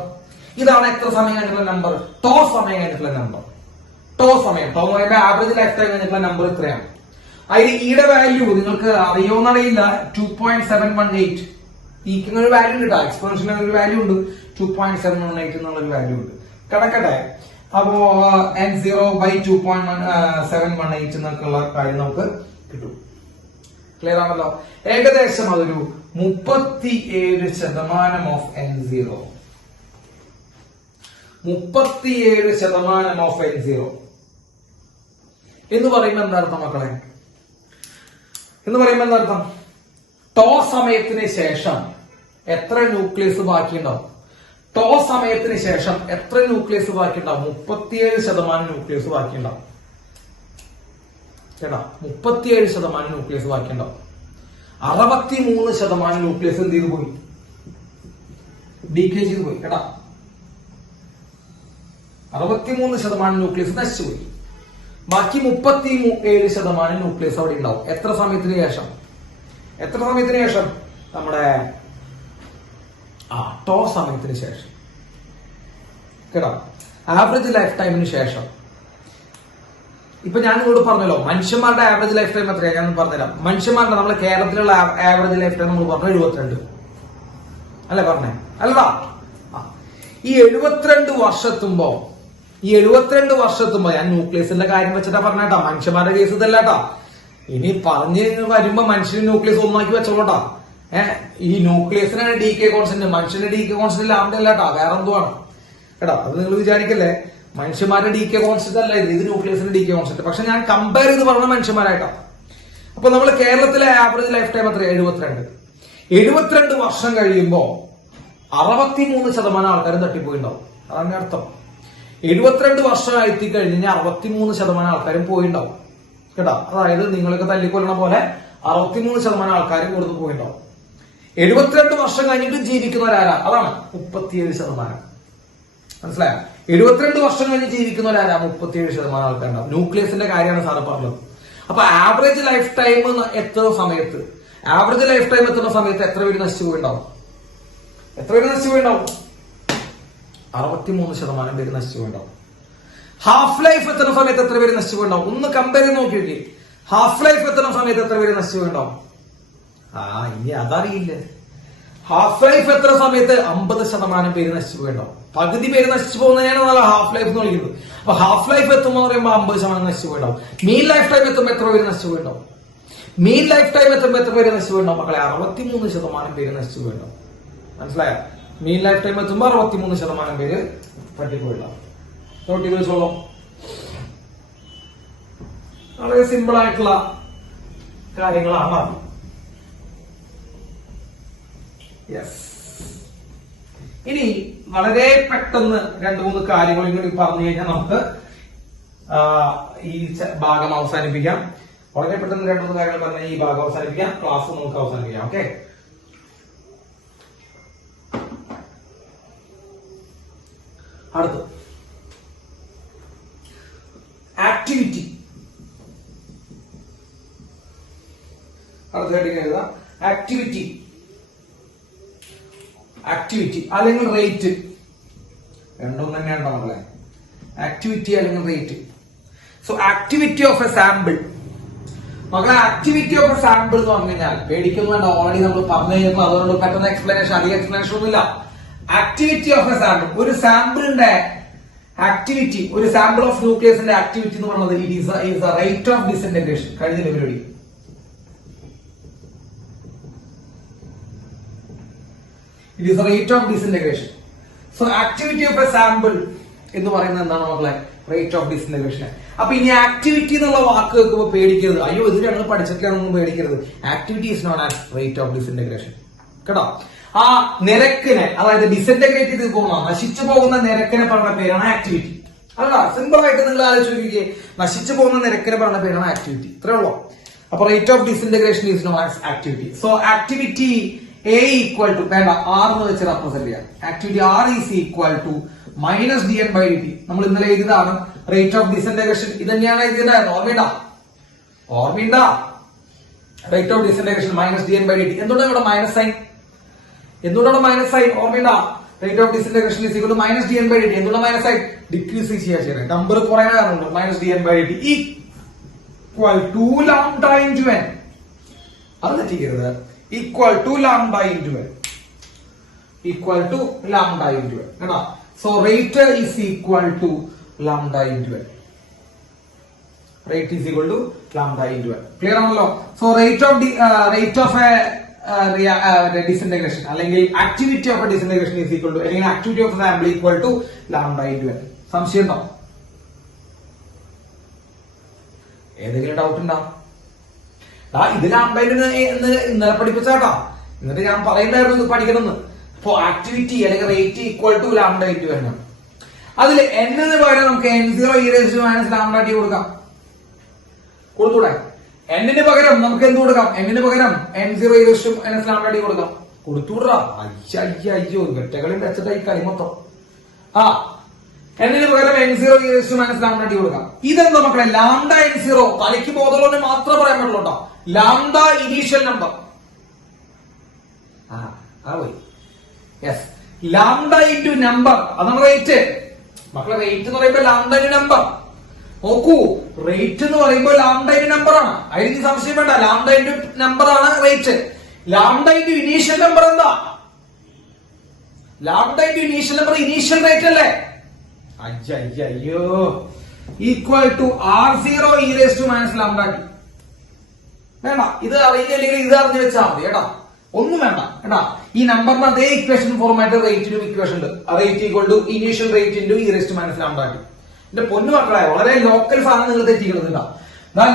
ഇതാണ് എത്ര സമയം കഴിഞ്ഞിട്ടുള്ള നമ്പർ? ടോ സമയം കഴിഞ്ഞിട്ടുള്ള നമ്പർ. ടോ സമയം, ടോ എന്ന് പറയുമ്പോൾ ആവറേജ് ലൈഫ് ടൈം കഴിഞ്ഞിട്ടുള്ള നമ്പർ ഇത്രയാണ്. അതിൽ ഈയുടെ വാല്യൂ നിങ്ങൾക്ക് അറിയോന്നറിയില്ല, 2.718. ഈക്ക് ഒരു വാല്യൂ ഉണ്ട് കേട്ടോ, എക്സ്പോണൻഷ്യൽ ഒരു വാല്യൂ ഉണ്ട്, 2.718 എന്നുള്ളൊരു വാല്യൂ ഉണ്ട്. കിടക്കട്ടെ. അപ്പോ n0/2.718 എന്നൊക്കെയുള്ള കാര്യം നമുക്ക് കിട്ടും. ക്ലിയർ ആണല്ലോ? ഏകദേശം അതൊരു 37% ഓഫ് n0. 37% ഓഫ് n0 എന്ന് പറയുമ്പോൾ എന്താർത്ഥം മക്കളെ? എന്ന് പറയുമ്പോൾ എന്താർത്ഥം? ടോ സമയത്തിന് ശേഷം എത്ര ന്യൂക്ലിയസ് ബാക്കിയുണ്ടാവും? ടോ സമയത്തിന് ശേഷം എത്ര ന്യൂക്ലിയസ് ബാക്കിയുണ്ടാവും? 37% ന്യൂക്ലിയസ് ബാക്കിയുണ്ടാവും. കേട്ടാ, 37% ന്യൂക്ലിയസ് ബാക്കിയുണ്ടാവും. 63% ന്യൂക്ലിയസ് എന്ത് ചെയ്ത് പോയി? ഡീകേ ചെയ്ത് പോയി. കേട്ടാ, 63% ന്യൂക്ലിയസ് നശിച്ചുപോയി. ബാക്കി 37% ന്യൂക്ലിയസ് അവിടെ ഉണ്ടാവും. എത്ര സമയത്തിന് ശേഷം? എത്ര സമയത്തിന് ശേഷം? നമ്മുടെ ടോ സമയത്തിന് ശേഷം. കേട്ടോ, ആവറേജ് ലൈഫ് ടൈമിന് ശേഷം. ഇപ്പൊ ഞാൻ നിങ്ങളോട് പറഞ്ഞല്ലോ മനുഷ്യന്മാരുടെ ആവറേജ് ലൈഫ് ടൈം എത്രയാണ് ഞാൻ പറഞ്ഞുതരാം. മനുഷ്യന്മാരുടെ നമ്മുടെ കേരളത്തിലുള്ള ആവറേജ് ലൈഫ് ടൈം നമ്മൾ പറഞ്ഞു 72 അല്ലെ പറഞ്ഞേ? അല്ലടാ, ഈ 72 വർഷത്തുമ്പോ ഞാൻ ന്യൂക്ലിയസിന്റെ കാര്യം വെച്ചിട്ടാ പറഞ്ഞേട്ടാ, മനുഷ്യന്മാരുടെ കേസ് ഇതല്ലാട്ടാ. ഇനി പറഞ്ഞു വരുമ്പോ മനുഷ്യന് ന്യൂക്ലിയസ് ഒന്നാക്കി വെച്ചോളട്ടാ. ഈ ന്യൂക്ലിയസിനാണ് ഡി കെ കോൺസ്റ്റന്റ്, മനുഷ്യന്റെ ഡി കെ കോൺസ്റ്റന്റ് ലാംഡ അല്ലാട്ടാ, വേറെ എന്തോ ആണ് കേട്ടോ. അത് നിങ്ങൾ വിചാരിക്കല്ലേ മനുഷ്യന്മാരുടെ ഡി കെ കോൺസ്റ്റന്റ് അല്ല ഇത് ന്യൂക്ലിയസിന്റെ ഡി കെ കോൺസ്റ്റന്റ്. പക്ഷെ ഞാൻ കമ്പയർ ചെയ്ത് പറഞ്ഞ മനുഷ്യന്മാരായിട്ടാ. അപ്പൊ നമ്മൾ കേരളത്തിലെ ആവറേജ് ലൈഫ് ടൈം എത്ര? 72 വർഷം കഴിയുമ്പോ 63% ആൾക്കാരും തട്ടിപ്പോയിണ്ടാവും. അതാണ് അർത്ഥം. 72 വർഷം എത്തിക്കഴിഞ്ഞാൽ 63% ആൾക്കാരും പോയിണ്ടാവും. കേട്ടോ, അതായത് നിങ്ങളൊക്കെ തല്ലിക്കൊല്ലണ പോലെ 63% ആൾക്കാരും കൊടുത്തു പോയിണ്ടാവും. 72 വർഷം കഴിഞ്ഞിട്ട് ജീവിക്കുന്നവരാരാ? അതാണ് 37%. മനസ്സിലായോ? 72 വർഷം കഴിഞ്ഞ് ജീവിക്കുന്നവരാരാ? 37% ആൾക്കാരുണ്ടാവും. ന്യൂക്ലിയസിന്റെ കാര്യമാണ് സാറ് പറഞ്ഞത്. അപ്പൊ ആവറേജ് ലൈഫ് ടൈം എത്ര സമയത്ത് എത്തുന്ന സമയത്ത് എത്ര പേര് നശിച്ചു പോയിണ്ടാവും? 63% പേര് നശിച്ചു പോയിണ്ടാവും. ഹാഫ് ലൈഫ് എത്തുന്ന സമയത്ത് എത്ര പേര് നശിച്ചു പോയിണ്ടാവും? ഒന്ന് കമ്പയർ ചെയ്ത് നോക്കിയില്ലേ? ഹാഫ് ലൈഫ് എത്തുന്ന സമയത്ത് എത്ര പേര് നശിച്ചു പോയിണ്ടാവും? ഇനി അതറിയില്ല. ഹാഫ് ലൈഫ് എത്ര സമയത്ത്? 50% പേര് നശിച്ചു പോയിണ്ടാവും. പകുതി പേര് നശിച്ചു പോകുന്നതിനാണ് ഹാഫ് ലൈഫ് എന്ന് വിളിക്കുന്നത്. അപ്പൊ ഹാഫ് ലൈഫ് എത്തുമ്പോൾ പറയുമ്പോൾ 50% നശിച്ചു പോയിണ്ടാവും. മീൻ ലൈഫ് ടൈം എത്തുമ്പോൾ എത്ര പേര് നശിച്ചു പോയിണ്ടാവും? മീൻ ലൈഫ് ടൈം എത്തുമ്പോൾ എത്ര പേര് നശിച്ചു പോയിണ്ടാവും? മക്കളെ 63% പേര് നശിച്ചു പോയിണ്ടാവും. മനസ്സിലായോ? മീൻ ലൈഫ് ടൈം എത്തുമ്പോൾ 63% പേര് തട്ടിപ്പോയിണ്ടാവും. നോട്ടി വിളിച്ചോളൂ. വളരെ സിമ്പിൾ ആയിട്ടുള്ള കാര്യങ്ങളാണ്. യെസ്. ഇനി വളരെ പെട്ടെന്ന് 2-3 കാര്യങ്ങൾ ഇങ്ങനെ പറഞ്ഞു കഴിഞ്ഞാൽ നമുക്ക് ഈ ഭാഗം അവസാനിപ്പിക്കാം. വളരെ പെട്ടെന്ന് 2-3 കാര്യങ്ങൾ പറഞ്ഞാൽ ഈ ഭാഗം അവസാനിപ്പിക്കാം. ക്ലാസ് നമുക്ക് അവസാനിപ്പിക്കാം. ഓക്കെ. അടുത്ത് ആക്ടിവിറ്റി. അടുത്ത ഹെഡിങ് എഴുതാം. ആക്ടിവിറ്റി അല്ലെങ്കിൽ റേറ്റ്, രണ്ടും തന്നെയാണ് നമ്മളെ. ആക്ടിവിറ്റി അല്ലെങ്കിൽ rate. So activity of A sample. മക്കളെ ആക്ടിവിറ്റി ഓഫ് എ സാമ്പിൾ എന്ന് പറഞ്ഞു കഴിഞ്ഞാൽ പേടിക്കുന്നുണ്ട്. ഓൾറെഡി നമ്മൾ പറഞ്ഞു കഴിഞ്ഞാൽ അതുകൊണ്ട് പെട്ടെന്ന് എക്സ്പ്ലനേഷൻ, അധികം എക്സ്പ്ലനേഷൻ ഒന്നുമില്ല. ആക്ടിവിറ്റി ഓഫ് എ സാമ്പിൾ, ഒരു സാമ്പിളിന്റെ ആക്ടിവിറ്റി, ഒരു സാമ്പിൾ ഓഫ് ന്യൂക്ലിയസിന്റെ ആക്ടിവിറ്റി എന്ന് പറയുന്നത് is the rate of disintegration. കഴിഞ്ഞ പരിപാടി it is the rate of disintegration. So activity of a sample എന്ന് പറയുന്നത് എന്താണ് മക്കളെ? Rate of disintegration. അപ്പൊ ഇനി ആക്ടിവിറ്റി എന്നുള്ള വാക്ക് കേൾക്കുമ്പോൾ പേടിക്കരുത്. അയ്യോ ഇത് ഞങ്ങൾ പഠിച്ചിട്ടില്ലാണെന്നും പേടിക്കരുത്. Activity is known as rate of disintegration. കേട്ടോ, ആ നിരക്കിനെ, അതായത് ഡിസിന്റഗ്രേറ്റ് ചെയ്ത് പോകുന്ന, നശിച്ചു പോകുന്ന നിരക്കിനെ പറഞ്ഞ പേരാണ് ആക്ടിവിറ്റി. അല്ല, സിമ്പിൾ ആയിട്ട് നിങ്ങൾ ആലോചിക്കുക, നശിച്ചു പോകുന്ന നിരക്കിനെ പറഞ്ഞ പേരാണ് ആക്ടിവിറ്റി. ഇത്രേ ഉള്ളൂ. അപ്പൊ rate of disintegration is known as activity. So activity A equal to വേണ്ട ആർ എന്ന് വെച്ച് റെപ്രസെന്റ് ചെയ്യാം. Activity R is equal to minus D N by D T. നമ്മൾ ഇന്നലെ എഴുതിയതാണ് റേറ്റ് ഓഫ് ഡിസന്റഗ്രേഷൻ. ഇത് തന്നെയാണ് എഴുതിയതായിരുന്നു. ഓർമ്മയുണ്ട rate of disintegration minus D N by D T. എന്തുകൊണ്ടാണ് ഇവിടെ മൈനസ് സൈൻ? ഓർമ്മയുണ്ട rate of disintegration is equal to minus D N by D T. എന്തുകൊണ്ടാണ് മൈനസ് സൈൻ? ഡിക്രീസ് ചെയ്യാൻ നമ്പർ കുറയാൻ കാരണമുണ്ട്. Minus D N by D T equal to lambda into N. അത് തെറ്റിക്കരുത്. Equal to lambda into N. കേട്ടോ. So rate is equal to lambda into N. Clear ആണല്ലോ? So rate of disintegration അല്ലെങ്കിൽ activity of disintegration is equal to അല്ലെങ്കിൽ activity of sample equal to lambda into N. സംശയം ഉണ്ടോ? ഏതെങ്കിലും doubt ഉണ്ടോ? ഇത് lambda ഇന്നലെ പഠിപ്പിച്ചാട്ടാ. എന്നിട്ട് ഞാൻ പറയുണ്ടായിരുന്നു ഇത് പഠിക്കണമെന്ന്. അപ്പോ ആക്ടിവിറ്റി അല്ലെങ്കിൽ rate equal to lambda into N. അതിൽ n ന് പകരം നമുക്ക് n0 e raised to minus lambda t കൊടുക്കാം. കൊടുത്തൂടെ? n ന് പകരം നമുക്ക് എന്ത് കൊടുക്കാം? n ന് പകരം n0 e raised to minus lambda t കൊടുക്കാം. കൊടുത്തൂടാ. അയ്യോ വെറ്റകളിൽ വെച്ചിട്ടായി കളി മൊത്തം. n ന് പകരം n0 e raised to minus lambda t കൊടുക്കാം. ഇതെന്താ മക്കളെ? ലാംഡ n0 തലയ്ക്ക് ബോധമുള്ളവന് മാത്രമേ പറയാൻ പറ്റുള്ളൂ. Lambda initial number. Lambda into number, അതാണ് റേറ്റ്. മക്കളെ റേറ്റ് എന്ന് പറയുമ്പോൾ ലാംഡ ഇൻറ്റു നമ്പർ. നോക്കൂ, റേറ്റ് എന്ന് പറയുമ്പോൾ ലാംഡ ഇൻറ്റു നമ്പർ ആണ്. അതിന് സംശയം വേണ്ട. ലാംഡ ഇൻറ്റു നമ്പർ ആണ് rate. Lambda into initial number എന്താ? Lambda into initial number initial rate അല്ലേ? അയ്യോ equal to R0 e raised to minus lambda t. വേണ്ട, ഇത് അറിയില്ലെങ്കിൽ ഇത് അറിഞ്ഞു വെച്ചാൽ മതി കേട്ടോ. ഒന്നും വേണ്ട കേട്ടാ. ഈ നമ്പറിന് അതേ ഇക്വേഷൻ ഫോർമാറ്റ് റേറ്റിനും ഇക്വേഷൻ ഉണ്ട്. Rate equal to initial rate into e raised to minus lambda t. എന്റെ പൊന്നു മക്കളെ, വളരെ ലോക്കൽ സാധനം നിങ്ങൾ തെറ്റിക്കുന്നില്ല.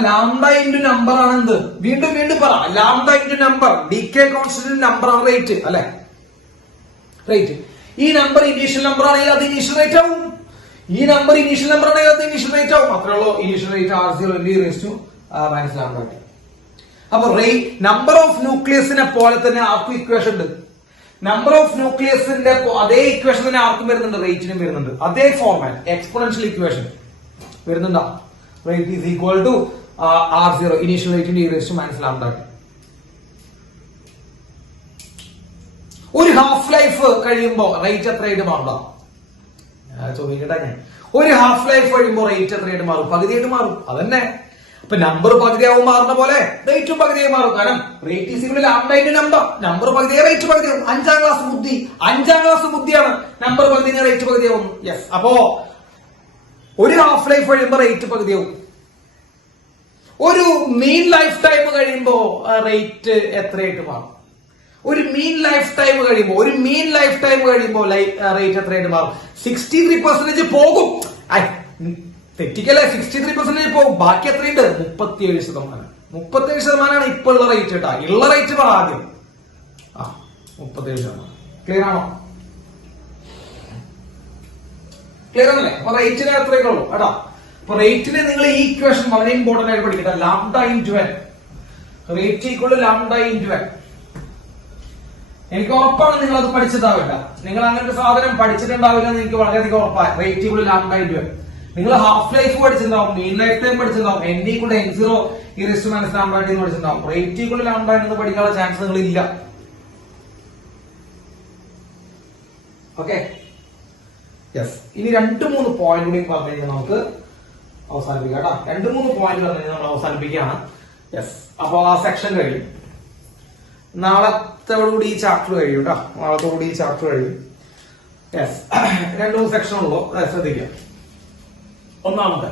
ലാംഡ ഇൻറ്റു നമ്പർ ആണ് എന്ത്? വീണ്ടും പറ. Lambda into number, decay constant number ആണ് റേറ്റ് അല്ലെ? റേറ്റ്. ഈ നമ്പർ ഇനീഷ്യൽ നമ്പർ ആണെങ്കിൽ അത് ഇനീഷ്യൽ റേറ്റ് ആവും. ഈ നമ്പർ ഇനീഷ്യൽ നമ്പർ ആണെങ്കിൽ അത് ഇനീഷ്യൽ റേറ്റ് ആവും. അത്രേ ഉള്ളൂ. Initial rate R0 e raised to minus lambda t. അപ്പൊ നമ്പർ ഓഫ് ന്യൂക്ലിയസിനെ പോലെ തന്നെ ആർക്കും ഇക്വേഷൻ ഉണ്ട്. നമ്പർ ഓഫ് ന്യൂക്ലിയസിന്റെ അതേ ഇക്വേഷൻ തന്നെ ആർക്കും വരുന്നുണ്ട്, റേറ്റിനും വരുന്നുണ്ട്. അതേ ഫോർമാറ്റ് എക്സ്പോണൻഷ്യൽ ഇക്വേഷൻ വരുന്നുണ്ടോ? Rate is equal to R0 initial rate e raised to minus lambda t. ഒരു ഹാഫ് ലൈഫ് കഴിയുമ്പോ റേറ്റ് എത്രയായിട്ട് മാറും? ചോദിക്കട്ടെ ഞാൻ. ഒരു ഹാഫ് ലൈഫ് കഴിയുമ്പോ റേറ്റ് എത്രയായിട്ട് മാറും? പകുതിയായിട്ട് മാറും. അതന്നെ. അപ്പൊ നമ്പർ പകുതിയാവും മാറുന്ന പോലെ റേറ്റും പകുതിയായി മാറും. കാരണം rate is equal to lambda into number. Number പകുതിയായി റേറ്റ് പകുതിയാവും. 5ാം ക്ലാസ് ബുദ്ധിയാണ്. നമ്പർ പകുതിന് റേറ്റ് പകുതിയാവും. യെസ്. അപ്പോ ഒരു ഹാഫ് ലൈഫ് കഴിയുമ്പോ റേറ്റ് പകുതിയാവും. ഒരു മീൻ ലൈഫ് ടൈം കഴിയുമ്പോ റേറ്റ് എത്രയായിട്ട് മാറും? ഒരു മീൻ ലൈഫ് ടൈം കഴിയുമ്പോ റേറ്റ് എത്രയായിട്ട് മാറും? 63% പോകും. തെറ്റിക്കല്ലേ? 63% പോകും. ബാക്കി എത്രയുണ്ട്? 37%. 37% ഇപ്പൊ ഉള്ള റേറ്റ് കേട്ടാ. ഉള്ള റേറ്റ് പറ ആദ്യം. 37%. ക്ലിയർ ആണോ? ക്ലിയർ ആണല്ലേ? അപ്പൊ റേറ്റിന് എത്രയൊക്കെ ഉള്ളൂ കേട്ടാ. അപ്പൊ റേറ്റിന് നിങ്ങൾ ഈ ഇക്വേഷൻ വളരെ ഇമ്പോർട്ടന്റ് ആയിട്ട് പഠിക്കട്ടെ. Lambda into N. Rate equal to lambda into N. എനിക്ക് ഉറപ്പാണ് നിങ്ങൾ അത് പഠിച്ചിട്ടാവില്ല. നിങ്ങൾ അങ്ങനെ ഒരു സാധനം പഠിച്ചിട്ടുണ്ടാവില്ല എന്ന് എനിക്ക് വളരെയധികം ഉറപ്പാണ്. Rate equal to lambda into N. നിങ്ങൾ ഹാഫ് ലൈഫ് പഠിച്ചിട്ടുണ്ടാവും, മീൻ ലൈഫ് ടൈം പഠിച്ചിട്ടുണ്ടാവും, n equal to n0 e raised to minus lambda t എന്ന് പഠിച്ചിട്ടുണ്ടാവും. റേറ്റ് ഈക്വൽ ടു ലാംഡ എന്ന് പഠിക്കാനുള്ള ചാൻസ് നിങ്ങൾ ഇല്ല. Okay, yes. ഇനി 2-3 പോയിന്റ് കൂടി പറഞ്ഞു കഴിഞ്ഞാൽ നമുക്ക് അവസാനിപ്പിക്കാം കേട്ടോ. 2-3 പോയിന്റ് പറഞ്ഞു കഴിഞ്ഞാൽ നമ്മൾ അവസാനിപ്പിക്കുകയാണ്. യെസ്. അപ്പൊ ആ സെക്ഷൻ കഴിയും. നാളത്തോടുകൂടി ഈ ചാപ്റ്റർ കഴിയും കേട്ടോ. നാളത്തോടുകൂടി ഈ ചാപ്റ്റർ കഴിയും. യെസ്. 2-3 സെക്ഷൻ ഉള്ളൂ, ശ്രദ്ധിക്കാം. ഒന്നാമത്തെ,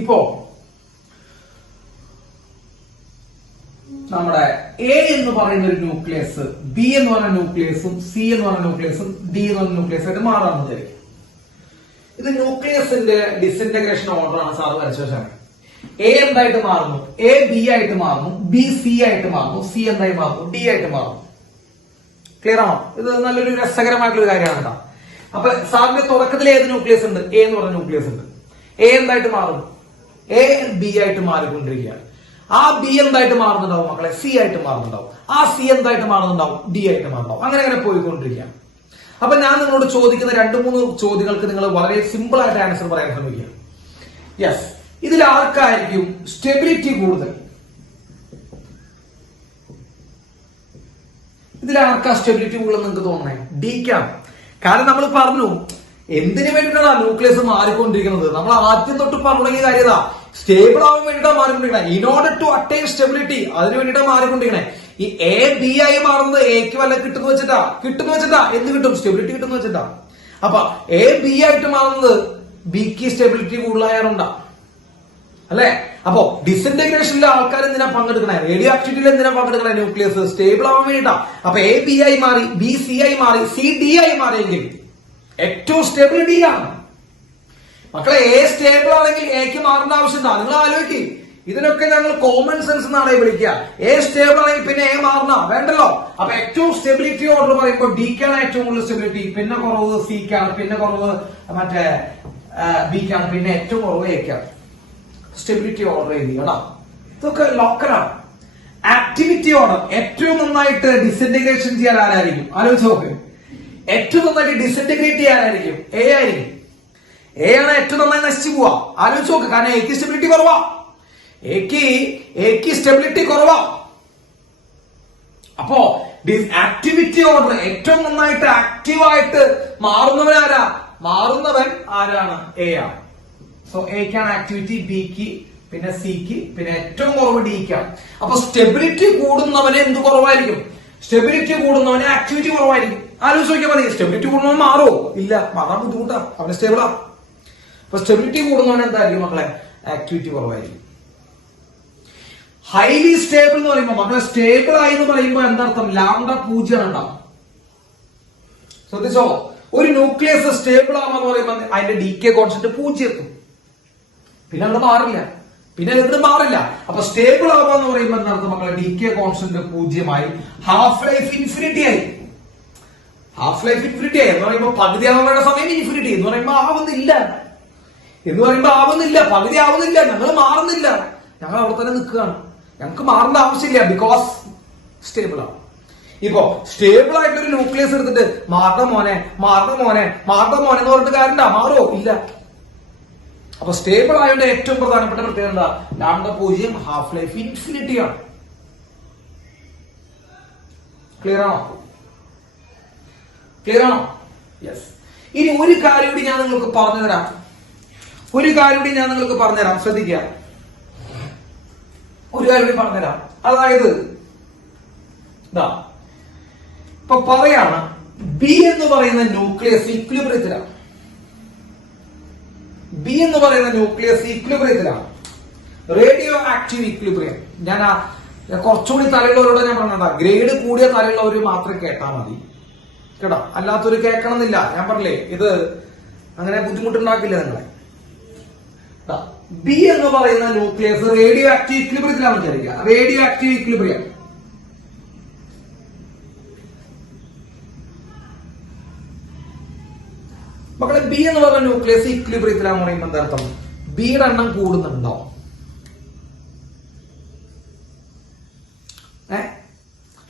ഇപ്പോ നമ്മുടെ എ എന്ന് പറയുന്ന ഒരു ന്യൂക്ലിയസ്, ബി എന്ന് പറയുന്ന ന്യൂക്ലിയസും, സി എന്ന് പറയുന്ന ന്യൂക്ലിയസും, ഡി എന്ന് പറയുന്ന ന്യൂക്ലിയസ് ആയിട്ട് മാറാമെന്ന് വിചാരിക്കും. ഇത് ന്യൂക്ലിയസിന്റെ ഡിസിന്റഗ്രേഷൻ ഓർഡർ ആണ് സാർ വരച്ച വെച്ചാൽ. എ എന്തായിട്ട് മാറുന്നു? എ ബി ആയിട്ട് മാറുന്നു, ബി സി ആയിട്ട് മാറുന്നു, സി എന്തായി മാറുന്നു? ഡി ആയിട്ട് മാറുന്നു. ക്ലിയർ ആണോ? ഇത് നല്ലൊരു രസകരമായിട്ടുള്ള കാര്യമാണ് കേട്ടോ. അപ്പൊ സാറിന്റെ തുടക്കത്തിൽ ഏത് ന്യൂക്ലിയസ് ഉണ്ട്? എ എന്ന് പറഞ്ഞ ന്യൂക്ലിയസ് ഉണ്ട്. എ എന്തായിട്ട് മാറും? എ ബി ആയിട്ട് മാറിക്കൊണ്ടിരിക്കുകയാണ്. ആ ബി എന്തായിട്ട് മാറുന്നുണ്ടാവും മക്കളെ? സി ആയിട്ട് മാറുന്നുണ്ടാവും. ആ സി എന്തായിട്ട് മാറുന്നുണ്ടാവും? ഡി ആയിട്ട് മാറുന്നുണ്ടാവും. അങ്ങനെ അങ്ങനെ പോയിക്കൊണ്ടിരിക്കുക. അപ്പൊ ഞാൻ നിങ്ങളോട് ചോദിക്കുന്ന 2-3 ചോദ്യങ്ങൾക്ക് നിങ്ങൾ വളരെ സിമ്പിൾ ആയിട്ട് ആൻസർ പറയാൻ ശ്രമിക്കുക. യെസ്, ഇതിൽ ആർക്കായിരിക്കും സ്റ്റെബിലിറ്റി കൂടുതൽ? ഇതിലാർക്കാ സ്റ്റെബിലിറ്റി കൂടുതൽ നിങ്ങൾക്ക് തോന്നണേ? ഡിക്കാണ്. കാരണം നമ്മൾ പറഞ്ഞു എന്തിനു വേണ്ടിയിട്ടാണ് ന്യൂക്ലിയസ് മാറിക്കൊണ്ടിരിക്കുന്നത്. നമ്മൾ ആദ്യം തൊട്ട് പറഞ്ഞു തുടങ്ങിയ കാര്യതാ, സ്റ്റേബിൾ ആവാൻ വേണ്ടിയിട്ടാണ് മാറിക്കൊണ്ടിരിക്കണേ. In order to attain stability, അതിന് വേണ്ടിയിട്ടാണ് മാറിക്കൊണ്ടിരിക്കണേ. ഈ എ ബി ആയി മാറുന്നത് എക്ക് വല്ല കിട്ടുന്ന വെച്ചിട്ടാ എന്ത് കിട്ടും? സ്റ്റെബിലിറ്റി കിട്ടുന്ന വെച്ചിട്ടാ. അപ്പൊ എ ബി ആയിട്ട് മാറുന്നത് ബിക്ക് സ്റ്റെബിലിറ്റി കൂടുതലായാലുണ്ടാ അല്ലെ? അപ്പോ ഡിസിന്റഗ്രേഷനിലെ ആൾക്കാർ എന്തിനാ പങ്കെടുക്കണേ? റേഡിയോ ആക്ടിവിറ്റിയിൽ എന്തിനാ പങ്കെടുക്കണേ? ന്യൂക്ലിയസ് സ്റ്റേബിൾ ആവാൻ വേണ്ടിട്ടാ. അപ്പൊ എ ബി ആയി മാറി, ബി സി ആയി മാറി, സി ഡി ആയി മാറിയെങ്കിൽ ഏറ്റവും സ്റ്റേബിൾ ഡി ആണ് മക്കളെ. എ സ്റ്റേബിൾ ആണെങ്കിൽ എക്ക് മാറേണ്ട ആവശ്യമില്ല. നിങ്ങൾ ആലോചിക്കും, ഇതിനൊക്കെ ഞങ്ങൾ കോമൺ സെൻസ് എന്നാണ് വിളിക്കുക. എ സ്റ്റേബിൾ ആണെങ്കിൽ പിന്നെ എ മാറണ വേണ്ടല്ലോ. അപ്പൊ ഏറ്റവും സ്റ്റെബിലിറ്റി ഓർഡർ പറയുമ്പോൾ ഡിക്കാണ് ഏറ്റവും കൂടുതൽ സ്റ്റെബിലിറ്റി, പിന്നെ കുറവ് സിക്കാണ്, പിന്നെ കുറവ് മറ്റേ ബിക്കാണ്, പിന്നെ ഏറ്റവും കുറവ് എക്കാണ്. സ്റ്റെബിലിറ്റി ഓർഡർ ചെയ്യണം. ഇതൊക്കെ ലോക്കലാണ്. ആക്ടിവിറ്റി ഓർഡർ ഏറ്റവും നന്നായിട്ട് ഡിസിന്റഗ്രേഷൻ ചെയ്യാൻ ആരായിരിക്കും? ആലോചിച്ച് നോക്ക്. ഏറ്റവും നന്നായിട്ട് ഡിസിന്റഗ്രേറ്റ് ചെയ്യാനായിരിക്കും എ ആയിരിക്കും. എ ആണ് ഏറ്റവും നന്നായി നശിച്ചു പോവാ. ആലോചിച്ച് നോക്ക്. കാരണം എക്ക് സ്റ്റെബിലിറ്റി കുറവാ. എക്ക് സ്റ്റെബിലിറ്റി കുറവാ. അപ്പോ ആക്ടിവിറ്റി ഓർഡർ ഏറ്റവും നന്നായിട്ട് ആക്റ്റീവായിട്ട് മാറുന്നവൻ ആരാണ്? എ ആണ്. സോ എക്കാണ് ആക്ടിവിറ്റി, ബിക്ക്, പിന്നെ സിക്ക്, പിന്നെ ഏറ്റവും കുറവ് ഡിക്കാണ്. അപ്പൊ സ്റ്റെബിലിറ്റി കൂടുന്നവന് എന്ത് കുറവായിരിക്കും? സ്റ്റെബിലിറ്റി കൂടുന്നവന് ആക്ടിവിറ്റി കുറവായിരിക്കും. ആലോചിച്ച് നോക്കിയാൽ മതി. സ്റ്റെബിലിറ്റി കൂടുന്നവൻ മാറുമോ? ഇല്ല, മാറാൻ ബുദ്ധിമുട്ടാ. അവന് സ്റ്റേബിളാ. അപ്പൊ സ്റ്റെബിലിറ്റി കൂടുന്നവൻ എന്തായിരിക്കും മക്കളെ? ആക്ടിവിറ്റി കുറവായിരിക്കും. ഹൈലി സ്റ്റേബിൾ എന്ന് പറയുമ്പോൾ മക്കളെ, സ്റ്റേബിൾ ആയി എന്ന് പറയുമ്പോൾ എന്താർത്ഥം? ലാംഡ 0 ഉണ്ടാവും. ശ്രദ്ധിച്ചോ? ഒരു ന്യൂക്ലിയസ് സ്റ്റേബിൾ ആവാന്ന് പറയുമ്പോൾ അതിന്റെ ഡികെ കോൺസ്റ്റന്റ് 0 എത്തും. പിന്നെ അത് മാറില്ല. അപ്പൊ സ്റ്റേബിൾ ആവാന്ന് പറയുമ്പോൾ എന്താർത്ഥം മക്കളെ? Decay constant 0 half life infinity ആയി എന്ന് പറയുമ്പോൾ പകുതി ആവേണ്ട സമയം ഇൻഫിനിറ്റി എന്ന് പറയുമ്പോൾ ആവുന്നില്ല. പകുതി ആവുന്നില്ല. ഞങ്ങൾ മാറുന്നില്ല. ഞങ്ങൾ അവിടെ തന്നെ നിൽക്കുകയാണ്. ഞങ്ങൾക്ക് മാറേണ്ട ആവശ്യമില്ല. ബിക്കോസ് സ്റ്റേബിൾ ആണ്. ഇപ്പോ സ്റ്റേബിൾ ആയിട്ടൊരു ന്യൂക്ലിയസ് എടുത്തിട്ട് മാറണ മോനെ എന്ന് പറഞ്ഞിട്ട് കാര്യണ്ട? മാറോ? ഇല്ല. അപ്പൊ സ്റ്റേബിൾ ആയതുകൊണ്ട് ഏറ്റവും പ്രധാനപ്പെട്ട പ്രത്യേകത എന്താ? ലാംഡ 0, ഹാഫ് ലൈഫ് ഇൻഫിനിറ്റി ആണ്. ക്ലിയർ ആണോ? യെസ്. ഇനി ഒരു കാര്യം കൂടി ഞാൻ നിങ്ങൾക്ക് പറഞ്ഞുതരാം. ശ്രദ്ധിക്കുക. ഒരു കാര്യം കൂടി പറഞ്ഞുതരാം. അതായത് ഇപ്പൊ പറയാണ്, ബി എന്ന് പറയുന്ന ന്യൂക്ലിയസ് ഇക്വിലിബ്രിയത്തിലാണ്. Radioactive equilibrium. ഞാൻ കുറച്ചുകൂടി തലയുള്ളവരോട് ഞാൻ പറഞ്ഞതാ, ഗ്രേഡ് കൂടിയ തലയുള്ളവർ മാത്രം കേട്ടാൽ മതി കേട്ടോ, അല്ലാത്തൊരു കേൾക്കണം എന്നില്ല. ഞാൻ പറഞ്ഞില്ലേ, ഇത് അങ്ങനെ ബുദ്ധിമുട്ടുണ്ടാക്കില്ല നിങ്ങളെ. ബി എന്ന് പറയുന്ന ന്യൂക്ലിയസ് റേഡിയോ ആക്റ്റീവ് ഇക്വിലിബ്രിയത്തിലാണ് വിചാരിക്കുക. Radio active equilibrium. മക്കളെ, ബി എന്ന് പറയുന്ന ന്യൂക്ലിയസ് ഇക്വിലിബ്രിയത്തിലാന്ന് പറയുമ്പോൾ എന്താർത്ഥം? ബിയുടെ എണ്ണം കൂടുന്നുണ്ടോ?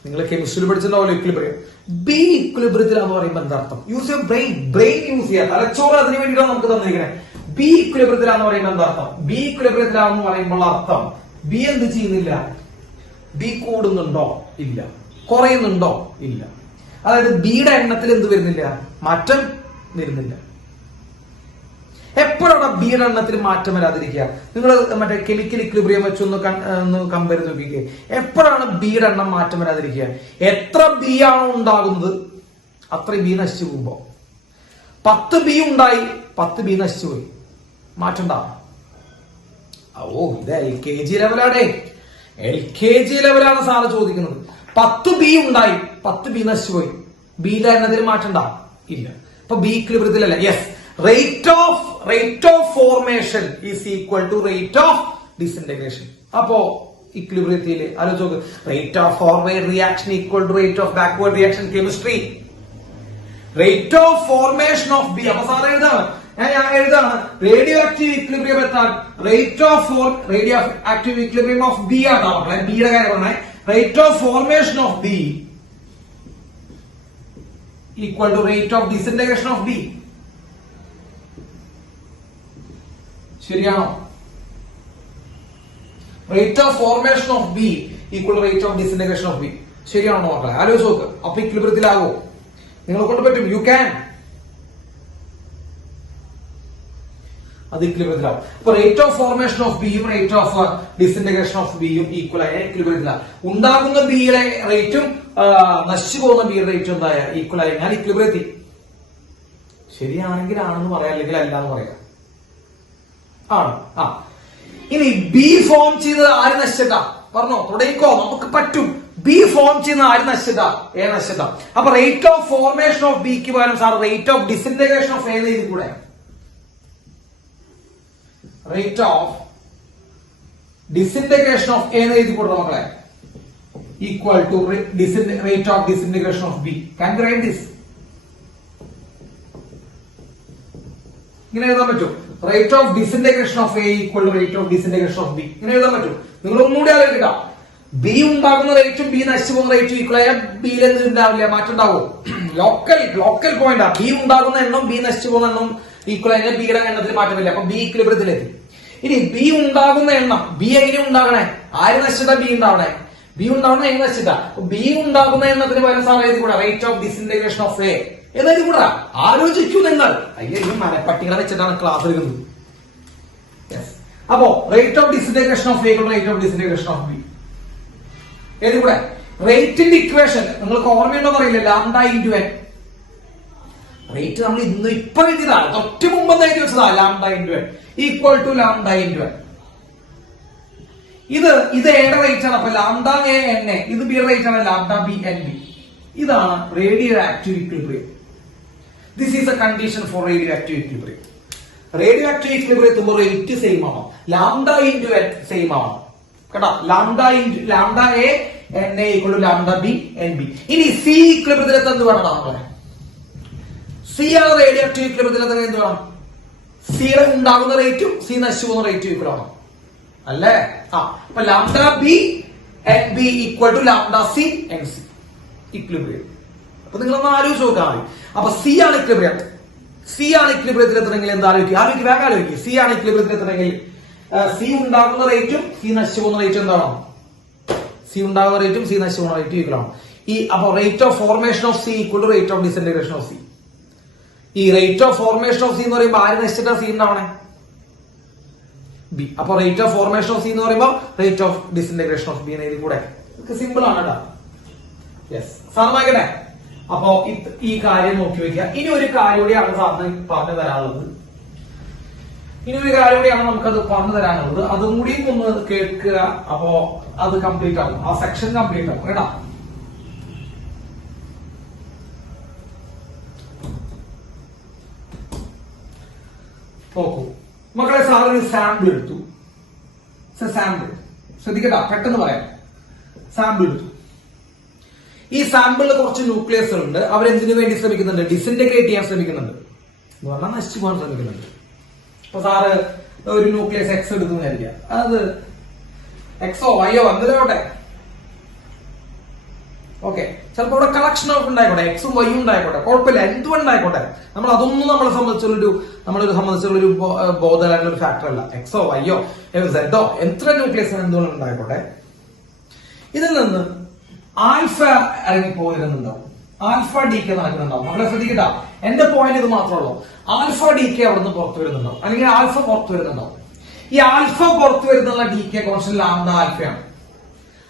നിങ്ങൾ കെമിസ്ട്രിയിൽ പഠിച്ചിട്ടുണ്ടാവല്ലോ ഇക്വിലിബ്രിയം. ബി ഇക്വിലിബ്രിയത്തിലാന്ന് പറയുമ്പോൾ എന്താർത്ഥം? യൂസ് യുവർ ബ്രെയിൻ യൂസ് ചെയ്യുക. തലച്ചോറ് അതിന് വേണ്ടിയിട്ടാണ് നമുക്ക് തന്നിരിക്കുന്നത്. ബി ഇക്വിലിബ്രിയത്തിലാന്ന് പറയുമ്പോൾ എന്താർത്ഥം? ബി ഇക്വിലിബ്രിയത്തിലാന്ന് പറയുമ്പോൾ അർത്ഥം ബി എന്ത് ചെയ്യുന്നില്ല? ബി കൂടുന്നുണ്ടോ? ഇല്ല. കുറയുന്നുണ്ടോ? ഇല്ല. അതായത് ബിയുടെ എണ്ണത്തിൽ എന്ത് വരുന്നില്ല? മാറ്റം വരുന്നില്ല. എപ്പോഴാണ് ബിയുടെ എണ്ണത്തിൽ മാറ്റം വരാതിരിക്കുക? നിങ്ങൾ മറ്റേ കെമിക്കൽ ഇക്വിലിബ്രിയം വെച്ചൊന്ന് കമ്പയർ നോക്കിക്കേ. എപ്പോഴാണ് ബിയുടെ എണ്ണം മാറ്റം വരാതിരിക്കുക? എത്ര ബി ആണോ ഉണ്ടാകുന്നത് അത്രയും ബി നശിച്ചു പോകുമ്പോ. 10 ബി ഉണ്ടായി, 10 ബി നശിച്ചു പോയി, മാറ്റം ഉണ്ടാവും. ഇത് LKG ലെവലാണേ. LKG ലെവലാണ് സാറ് ചോദിക്കുന്നത്. 10 ബി ഉണ്ടായി, 10 ബി നശിച്ചു പോയി, ബിയുടെ എണ്ണത്തിൽ മാറ്റം ഉണ്ടാവും? ഇല്ല. അപ്പൊ ബി ഇക്വിലിബ്രിയത്തിലല്ല. Yes, rate of formation is equal to rate of disintegration. അപ്പോ ഇക്വിലിബ്രിയത്തിൽ ആലോചിച്ച് നോക്ക്. Rate of forward reaction equal to rate of backward reaction chemistry. Rate of formation of B. അപ്പൊ സാറ് എഴുതാണ് ഞാൻ എഴുതാണ് റേഡിയോ ആക്റ്റീവ് ഇക്വിലിബ്രിയം എത്താൻ rate of radioactive equilibrium of B ആണ് മക്കളെ. ബിയുടെ കാര്യം പറഞ്ഞേ. Rate of formation of B equal to rate of disintegration of B. ശരിയാണോ? Rate of formation of B equal to rate of disintegration of B. ശരിയാണോ മക്കളെ? ആലോചിച്ച് നോക്ക്. അപ്പൊ ഇക്വിലിബ്രിയത്തിലാകോ? നിങ്ങളെ കൊണ്ട് പറ്റും. You can. അത് ഇക്വിലിബ്രിയത്തിലാവും. അപ്പൊ റേറ്റ് ഓഫ് ഫോർമേഷൻ ഓഫ് ബിയും റേറ്റ് ഓഫ് ഡിസിന്റഗ്രേഷൻ ഓഫ് ബിയും ഈക്വൽ ആയ ഇക്വിലിബ്രിയത്തിലാണ്. ഉണ്ടാകുന്ന ബിയുടെ റേറ്റും നശിച്ചു പോകുന്ന ബിയുടെ റേറ്റും എന്തായ ഈക്വൽ ആയി ഞാൻ ഇക്വിലിബ്രിയത്തിൽ. ശരിയാണെങ്കിൽ ആണെന്ന് പറയാം, അല്ലെങ്കിൽ അല്ല എന്ന് പറയാം. ആണ്. ഇനി ബി ഫോം ചെയ്തത് ആര് നശിച്ചിട്ടാ പറഞ്ഞോ? തുടങ്ങിക്കോ, നമുക്ക് പറ്റും. ബി ഫോം ചെയ്യുന്ന ആര് നശിച്ചിട്ടാ? എ നശിച്ചിട്ടാ. അപ്പൊ റേറ്റ് ഓഫ് ഫോർമേഷൻ ഓഫ് ബിക്ക് പകരം sir rate of disintegration of A എഴുതി കൂടെ. Rate of disintegration of A എഴുതി കൂടെ മക്കളെ. Equal to rate of disintegration of B. Can you write this? ഇങ്ങനെ എഴുതാൻ പറ്റും. Rate of disintegration of A equal to rate of disintegration of B. ഇങ്ങനെ എഴുതാൻ പറ്റും. നിങ്ങൾ ഒന്നുകൂടി ആലോചിക്കുക. ബി ഉണ്ടാകുന്ന റേറ്റും ബി നശിച്ചു പോകുന്ന റേറ്റും ഈക്വൽ ആയ ബിയിൽ എന്ത് ഉണ്ടാവില്ല? മാറ്റം ഉണ്ടാവും. Local point. ബി ഉണ്ടാകുന്ന എണ്ണം ബി നശിച്ചു പോകുന്ന എണ്ണം ഈക്വൽ ആയ ബിയുടെ എണ്ണത്തിൽ മാറ്റമില്ല. അപ്പൊ ബി ഇക്വിലിബ്രിയത്തിലെത്തി. ഇനി ബി ഉണ്ടാകുന്ന എണ്ണം ബി എങ്ങനെ ഉണ്ടാകണേ? ആര് നശിച്ചിട്ടാ ബി ഉണ്ടാവണേ? ബി ഉണ്ടാവുന്ന എങ്ങനെ നശിച്ചിട്ടാ? ബി ഉണ്ടാകുന്ന എണ്ണത്തിന് പകരം സാർ എഴുതി കൂടാ rate of disintegration of A എന്നെഴുതി കൂടാ. ആലോചിക്കൂ നിങ്ങൾ. അയ്യോ മലപ്പട്ടികളെ വെച്ചിട്ടാണ് ക്ലാസ് എടുക്കുന്നത്. അപ്പോ rate of disintegration of A rate of disintegration of B ഏത് കൂടെ. റേറ്റിന്റെ ഇക്വേഷൻ നിങ്ങൾക്ക് ഓർമ്മയുണ്ടോ അറിയില്ല. Lambda into N. റേറ്റ് നമ്മൾ ഇപ്പൊ എഴുതിയതാണ്. തൊട്ട് മുമ്പ് എഴുതി വെച്ചതാ. Lambda into N equal to lambda into N. ഇത് എയുടെ റേറ്റ് ആണ്. അപ്പൊ ലാംഡ എ എൻ എ. ഇത് ബി റേറ്റ് ആണ്. Lambda B N B. ഇതാണ് radioactive equilibrium. This is a condition for radioactive equilibrium. Radioactive equilibrium എത്തുമ്പോൾ rate same ആണോ? Lambda into N same ആണോ? കേട്ടോ. Lambda A N A equal to lambda B N B. ഇനി C ഇക്വിലിബ്രിയത്തിൽ എന്ത് വേണം നമ്മളെ? C ആണ് റേഡിയോ ആക്റ്റീവ് ഇക്വിലിബ്രിയത്തിൽ എന്ത് വേണം? സിയുടെ ഉണ്ടാകുന്ന റേറ്റും സി നശിച്ചു പോകുന്ന റേറ്റും ഈക്വൽ ആണോ? അല്ലേ? അപ്പൊ lambda B N B equal to lambda C N C equilibrium. അപ്പൊ നിങ്ങളൊന്ന് ആലോചിച്ച് നോക്കാൻ മതി. അപ്പൊ സി ആണ് ഇക്വിലിബ്രിയം. സി ആണ് ഇക്വിലിബ്രിയത്തിൽ എത്തണമെങ്കിൽ എന്താ ആലോചിക്കുക? വേഗം ആലോചിക്കുക. സി ആണ് ഇക്വിലിബ്രിയത്തിൽ എത്തണമെങ്കിൽ സി ഉണ്ടാകുന്ന റേറ്റും സി നശിച്ചു പോകുന്ന റേറ്റും എന്താണോ? സി ഉണ്ടാകുന്ന റേറ്റും സി നശിച്ചു പോകുന്ന റേറ്റും ഈക്വൽ ആണ്. അപ്പൊ rate of formation of C equal to rate of disintegration of C. ഈ rate of formation of C എന്ന് പറയുമ്പോൾ ആര് നശിച്ചിട്ടാ സി ഉണ്ടാവണേ? ബി. അപ്പൊ rate of formation of C എന്ന് പറയുമ്പോൾ rate of disintegration of B എഴുതി കൂടെ. സിമ്പിൾ ആണ് കേട്ടോ. യെസ് സാർ വായിക്കട്ടെ. അപ്പോ ഈ കാര്യം നോക്കി വെക്കുക. ഇനി ഒരു കാര്യം കൂടിയാണ് സാറിന് പറഞ്ഞു തരാനുള്ളത്. നമുക്കത് പറഞ്ഞു തരാനുള്ളത്. അതും കൂടി ഒന്ന് കേൾക്കുക. അപ്പോ അത് കംപ്ലീറ്റ് ആവും. ആ സെക്ഷൻ കംപ്ലീറ്റ് ആവും കേട്ടോ. നോക്കൂ മക്കളെ, സാർ ഒരു സാമ്പിൾ എടുത്തു. സാമ്പിൾ ശ്രദ്ധിക്കട്ടാ, പെട്ടെന്ന് പറയാം. സാമ്പിൾ എടുത്തു. ഈ സാമ്പിളിൽ കുറച്ച് ന്യൂക്ലിയസുകൾ ഉണ്ട്. അവരെന്തിനു വേണ്ടി ശ്രമിക്കുന്നുണ്ട്? ഡിസിന്റഗ്രേറ്റ് ചെയ്യാൻ ശ്രമിക്കുന്നുണ്ട്. എന്ന് പറഞ്ഞാൽ നശിച്ചു പോകാൻ ശ്രമിക്കുന്നുണ്ട്. അപ്പൊ സാറ് ഒരു ന്യൂക്ലിയസ് എക്സ് എടുത്തു വിചാരിക്കുക. അത് എക്സോ വൈയോ എന്തിനോട്ടെ. ഓക്കെ, ചിലപ്പോൾ ഇവിടെ കളക്ഷൻ ഓഫ് ഉണ്ടായിക്കോട്ടെ, എക്സും വൈയും ഉണ്ടായിക്കോട്ടെ, കുഴപ്പമില്ല, എന്തുകൊണ്ടായിക്കോട്ടെ. നമ്മളെ സംബന്ധിച്ചുള്ളൊരു ബോധലായിട്ടുള്ള ഒരു ഫാക്ടർ അല്ല. എക്സോ വൈയോ സെഡോ എത്ര ന്യൂക്ലിയസ് എന്തുകൊണ്ട് ഉണ്ടായിക്കോട്ടെ. ഇതിൽ നിന്ന് ആൽഫ ഇറങ്ങി പോയിരുന്നുണ്ടാവും. ആൽഫ ഡി കെ നടക്കുന്നുണ്ടാവും. മക്കളെ ശ്രദ്ധിക്കട്ടാ, എന്റെ പോയിന്റ് ഇത് മാത്രമല്ലോ. ആൽഫ ഡി കെ അവിടെ നിന്ന് പുറത്തു വരുന്നുണ്ടാവും, അല്ലെങ്കിൽ ആൽഫ പുറത്തു വരുന്നുണ്ടാവും. ഈ ആൽഫ പുറത്തു വരുന്നുള്ള ഡി കെ കോൺസ്റ്റന്റ് ലാംഡ ആൽഫയാണ്.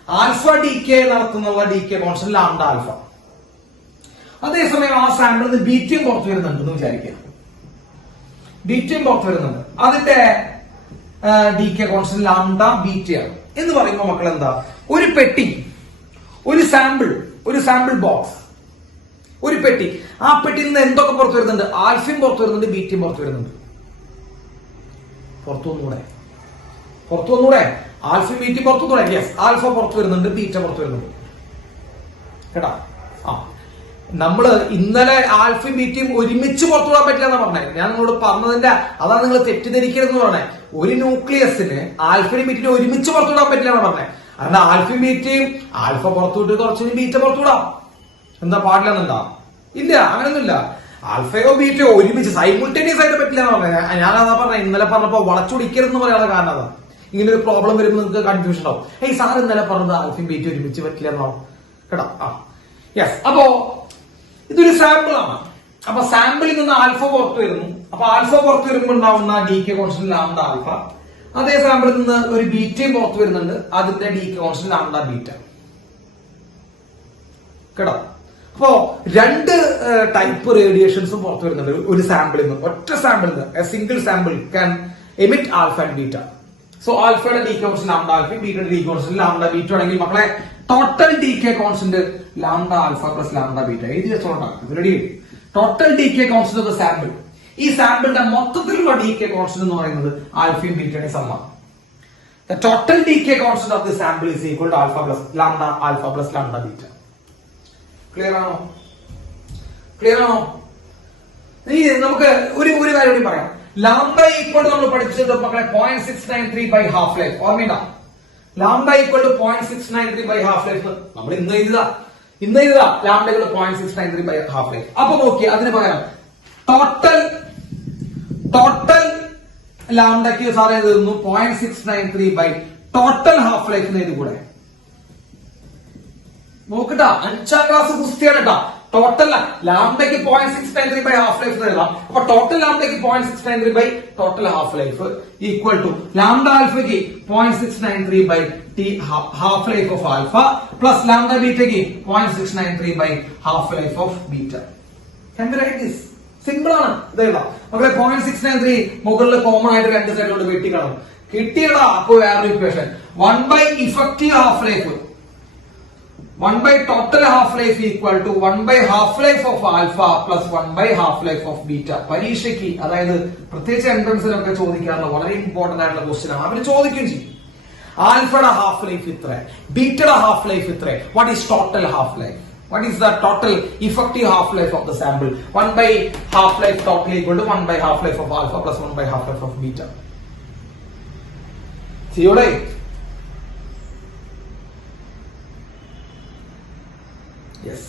ആൽഫ ഡി കെ നടത്തുന്നുള്ള D K constant lambda alpha. അതേസമയം ആ സാമ്പിളിൽ നിന്ന് ബീറ്റയും പുറത്തു വരുന്നുണ്ട് എന്ന് വിചാരിക്കുക. ബീറ്റയും പുറത്തു വരുന്നുണ്ട്. അതിന്റെ ഡി കെ കോൺസ്റ്റന്റ് ലാംഡ ബീറ്റയാണ് എന്ന് പറയുമ്പോൾ മക്കൾ എന്താ, ഒരു പെട്ടി, ഒരു സാമ്പിൾ ബോക്സ്, ഒരു പെട്ടി. ആ പെട്ടിയിൽ നിന്ന് എന്തൊക്കെ പുറത്തു വരുന്നുണ്ട്? ആൽഫയും പുറത്തു വരുന്നുണ്ട്, ബീറ്റയും പുറത്തു വരുന്നുണ്ട്. പുറത്തു വന്നൂടെ ആൽഫയും ബീറ്റയും പുറത്തു വന്നൂടെ? യെസ്, ആൽഫ പുറത്തു വരുന്നുണ്ട്, ബീറ്റ പുറത്തു വരുന്നുണ്ട് കേട്ടാ. നമ്മള് ഇന്നലെ ആൽഫയും ബീറ്റയും ഒരുമിച്ച് പുറത്തുവിടാൻ പറ്റില്ല എന്നാ പറഞ്ഞത്. ഞാൻ നിങ്ങളോട് പറഞ്ഞതിന്റെ അതാണ് നിങ്ങൾ തെറ്റിദ്ധരിക്കരുതെന്ന് പറഞ്ഞത്. ഒരു ന്യൂക്ലിയസിന് ആൽഫയും ബീറ്റയും ഒരുമിച്ച് പുറത്തുവിടാൻ പറ്റില്ല എന്നാ പറഞ്ഞത്. അതുകൊണ്ട് ആൽഫയും ബീറ്റയും ആൽഫ പുറത്തുവിട്ട് കുറച്ചും ബീറ്റ പുറത്തുവിടാം. എന്താ പാടില്ലെന്നുണ്ടാ? ഇല്ല, അങ്ങനൊന്നുമില്ല. ആൽഫയോ ബീറ്റയോ ഒരുമിച്ച് സൈമിൾട്ടേനിയസ് ആയിട്ട് പറ്റില്ല എന്ന് പറഞ്ഞത്. ഞാനതാ പറഞ്ഞത്. ഇന്നലെ പറഞ്ഞപ്പോ വളച്ചൊടിക്കരുതെന്ന് പറയാനുള്ള കാരണം അതാ. ഇങ്ങനെ ഒരു പ്രോബ്ലം വരുമ്പോൾ നിങ്ങൾക്ക് കൺഫ്യൂഷൻ ആവും. ഏയ് സാർ ഇന്നലെ പറഞ്ഞത് ആൽഫയും ബീറ്റയും ഒരുമിച്ച് പറ്റില്ല എന്നാവും കേട്ടോ. യെസ്. അപ്പോ ഇതൊരു സാമ്പിൾ ആണ്. അപ്പൊ സാമ്പിളിൽ നിന്ന് ആൽഫ പുറത്തു വരുന്നു. അപ്പൊ ആൽഫ പുറത്തു വരുമ്പോൾ ഉണ്ടാവുന്ന D K constant lambda alpha. അതേ സാമ്പിളിൽ നിന്ന് ഒരു ബീറ്റയും പുറത്തു വരുന്നുണ്ട്. അതിന്റെ D K constant lambda beta കേട്ടോ. അപ്പോ രണ്ട് ടൈപ്പ് റേഡിയേഷൻസും പുറത്തു വരുന്നുണ്ട് ഒരു സാമ്പിളിൽ നിന്ന്. ഒറ്റ സാമ്പിളിൽ നിന്ന് a single sample can emit alpha and beta. So ആൽഫയുടെ ഡി കെ കോൺസ്റ്റന്റ് ലാംഡ ആൽഫയും ബീറ്റയുടെ D K constant lambda beta ആണെങ്കിൽ മക്കളെ total D K constant lambda alpha plus lambda beta എഴുതി വെച്ചോണ്ടാണ്. Ready? Total D K constant of the sample. ഈ സാമ്പിളിന്റെ മൊത്തത്തിലുള്ള ഡി കെ കോൺസ്റ്റന്റ് എന്ന് പറയുന്നത് ആൽഫയും ബീറ്റയുടെ സമ്മാണ്. The total D K constant of the sample is equal to alpha plus lambda beta. Clear ആണോ? ക്ലിയർ ആണോ? ഇനി നമുക്ക് ഒരു കാര്യം കൂടി പറയാം. ലാംഡ ഈക്വൽ ടു നമ്മൾ പഠിച്ചത് മക്കളെ 0.693 ബൈ ഹാഫ് ലൈഫ്. ഓർമ്മയുണ്ടോ? Lambda equal to 0.693 by half life നമ്മൾ ഇന്ന് എഴുതുക lambda equal to 0.693 by half life. അപ്പൊ നോക്കി അതിന് പകരം ടോട്ടൽ ലാംഡയ്ക്ക് സാർ എഴുതുന്നു 0.693 ബൈ ടോട്ടൽ ഹാഫ് ലൈഫ് എന്ന് എഴുതി കൂടെ. നോക്കട്ടാ, 5ാം ക്ലാസ് കുസ്തിയാണ് കേട്ടാ. ടോട്ടൽ ലാംഡയ്ക്ക് 0.693 ബൈ ഹാഫ് ലൈഫ് എഴുതാം. അപ്പൊ ടോട്ടൽ ലാംഡയ്ക്ക് 0.693 by total half life equal to lambda ആൽഫയ്ക്ക് 0.693 by half life of alpha plus lambda ബീറ്റയ്ക്ക് 0.693 by half life of beta. Simple ആണ്. ഇതെഴുതാം മക്കളെ. 0.693 മുകളിൽ കോമൺ ആയിട്ട് രണ്ട് സൈഡിലോട്ട് വെട്ടിക്കളയും. കിട്ടിയടാ. അപ്പൊ വേറൊരു equation 1 by effective half life 1 by total half life equal to 1 by half life of alpha plus 1 by half life of beta. പരീക്ഷയ്ക്ക് അതായത് പ്രത്യേകിച്ച് എൻട്രൻസിലൊക്കെ ചോദിക്കാറുള്ള വളരെ ഇമ്പോർട്ടന്റ് ആയിട്ടുള്ള ക്വസ്റ്റ്യൻ ആണ്. അവര് ചോദിക്കുകയും ചെയ്യും. ആൽഫയുടെ ഹാഫ് ലൈഫ് ഇത്ര, ബീറ്റയുടെ ഹാഫ് ലൈഫ് ഇത്ര. What is total half life? What is the total effective half life of the sample? 1 by half life total equal to 1 by half life of alpha plus 1 by half life of beta. ചെയ്യൂടെ? Yes.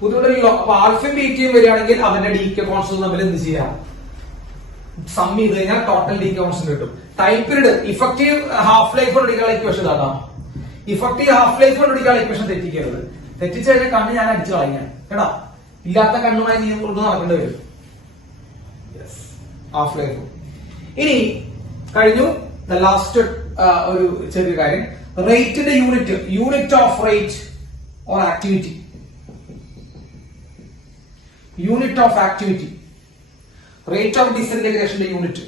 ബുദ്ധിമുട്ടില്ലല്ലോ. അപ്പൊ ആൽഫയും ബീറ്റയും വരികയാണെങ്കിൽ അവന്റെ D K constant തമ്മിൽ എന്ത് ചെയ്യാം? Some ചെയ്ത് കഴിഞ്ഞാൽ ടോട്ടൽ ഡി കെ കോൺസ്റ്റന്റ് കിട്ടും. Time period effective half life എടുക്കാനുള്ള ഇക്വേഷൻ ഇതാ. ഇഫക്റ്റീവ് ഹാഫ് ലൈഫ് എടുക്കാനുള്ള ഇക്വേഷൻ തെറ്റിക്കരുത്. തെറ്റിച്ചു കഴിഞ്ഞാൽ കണ്ണ് ഞാൻ അടിച്ചു കളയാൻ കേട്ടാ. ഇല്ലാത്ത കണ്ണുമായി നീ കൊണ്ട് നടക്കേണ്ടി വരും. Half life. ഇനി കഴിഞ്ഞു. ദ ലാസ്റ്റ് ഒരു ചെറിയ കാര്യം, റേറ്റിന്റെ unit of rate or activity. Unit of activity. Rate of disintegration unit.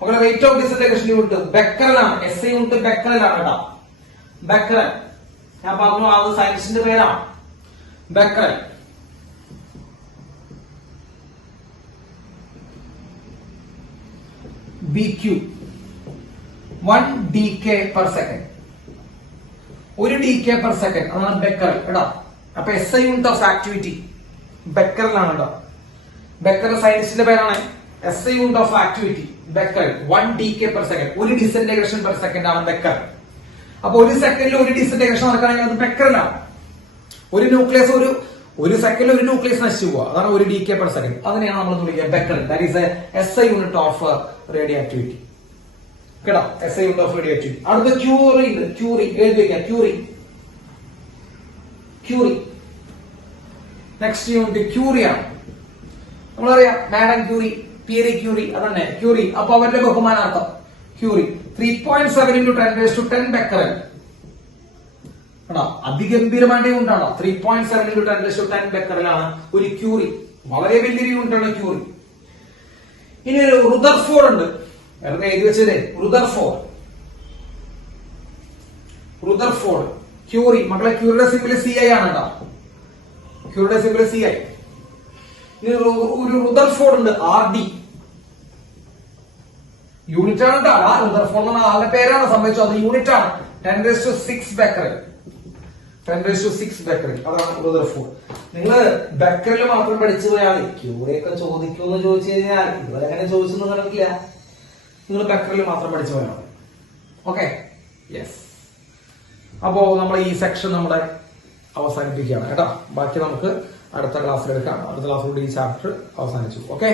Okay, rate of disintegration unit Becquerel ആണ്. SI unit Becquerel ആണ് കേട്ടോ. Becquerel. ഞാൻ പറഞ്ഞു അത് സയൻസിന്റെ പേരാണ്. Becquerel. BQ 1 dk per second. ഒരു ഡി കെ പെർ സെക്കൻഡ്. അതാണ് ബെക്കറൽ കേട്ടോ. അപ്പൊ SI unit of activity Becquerel ആണ് കേട്ടോ. ബെക്കറൽ സയൻസിന്റെ പേരാണ്. SI unit of activity Becquerel 1 dk per second. ഒരു ഡിസന്റഗ്രേഷൻ പെർ സെക്കൻഡ് ആണ് ബെക്കറൽ. അപ്പൊ ഒരു സെക്കൻഡിൽ ഒരു ഡിസന്റഗ്രേഷൻ നടക്കുകയാണെങ്കിൽ അത് ബെക്കറലാണ്. ഒരു ന്യൂക്ലിയസ് ഒരു സെക്കൻഡിൽ ഒരു ന്യൂക്ലിയസ് നശിച്ചു പോവുക. അതാണ് ഒരു ഡി കെ പെർ സെക്കൻഡ്. അതിനെയാണ് നമ്മൾ വിളിക്കുക becquerel. That is a SI unit of radioactivity കേട്ടോ. SI unit of radioactivity. അടുത്ത ക്യൂറി ഉണ്ട്. ക്യൂറി എഴുതി വെക്കാം. ക്യൂറി നെക്സ്റ്റ് യൂണിറ്റ് ക്യൂറിയാണ്. നമ്മളറിയാം മാഡം ക്യൂറി, പിയറി ക്യൂറി, അതന്നെ ക്യൂറി. അപ്പൊ അവരുടെ ബഹുമാനാർത്ഥം ക്യൂറി 3.7 into 10⁻10 ബെക്കറൽ. അതിഗംഭീരമായിട്ട് യൂണിറ്റാണോ? 3.7 into 10⁻10 ബെക്കറലാണ് ഒരു ക്യൂറി. വളരെ വലിയൊരു യൂണിറ്റാണ് ക്യൂറി. ഇനി ഒരു റുദർഫോർഡ് ഉണ്ട്. വെറുതെ എഴുതി വെച്ചതേ. Rutherford curiae. മക്കളെ ക്യൂറിയുടെ സിമ്പിൾ CI ആണ് കേട്ടോ. ക്യൂറിയുടെ സിമ്പിൾ CI. ഇനി ഒരു റുദർഫോർഡ് ഉണ്ട് RD. യൂണിറ്റ് ആണ് കേട്ടോ. ആ റുദർഫോർഡ് എന്ന ആളുടെ പേരാണ് സംഭവിച്ചത്. അത് യൂണിറ്റ് ആണ്. 10⁻6 ബെക്കറൽ. 10⁶ ബെക്കറിൽ, അതാണ് റുദർഫോർഡ്. നിങ്ങൾ ബെക്കറിൽ മാത്രം പഠിച്ചു പോയാൽ ക്യൂറിയൊക്കെ ചോദിക്കുമെന്ന് ചോദിച്ചു കഴിഞ്ഞാൽ ഇതുവരെ അങ്ങനെ ചോദിച്ചൊന്നും കണക്കില്ല. നിങ്ങൾ ബെക്കറിൽ മാത്രം പഠിച്ചു പോയാൽ മതി. Okay, yes. അപ്പോ നമ്മൾ ഈ സെക്ഷൻ നമ്മുടെ അവസാനിപ്പിക്കുകയാണ് കേട്ടോ. ബാക്കി നമുക്ക് അടുത്ത ക്ലാസ്സിൽ എടുക്കാം. അടുത്ത ക്ലാസ്സിലൂടെ ഈ ചാപ്റ്റർ അവസാനിച്ചു. ഓക്കെ.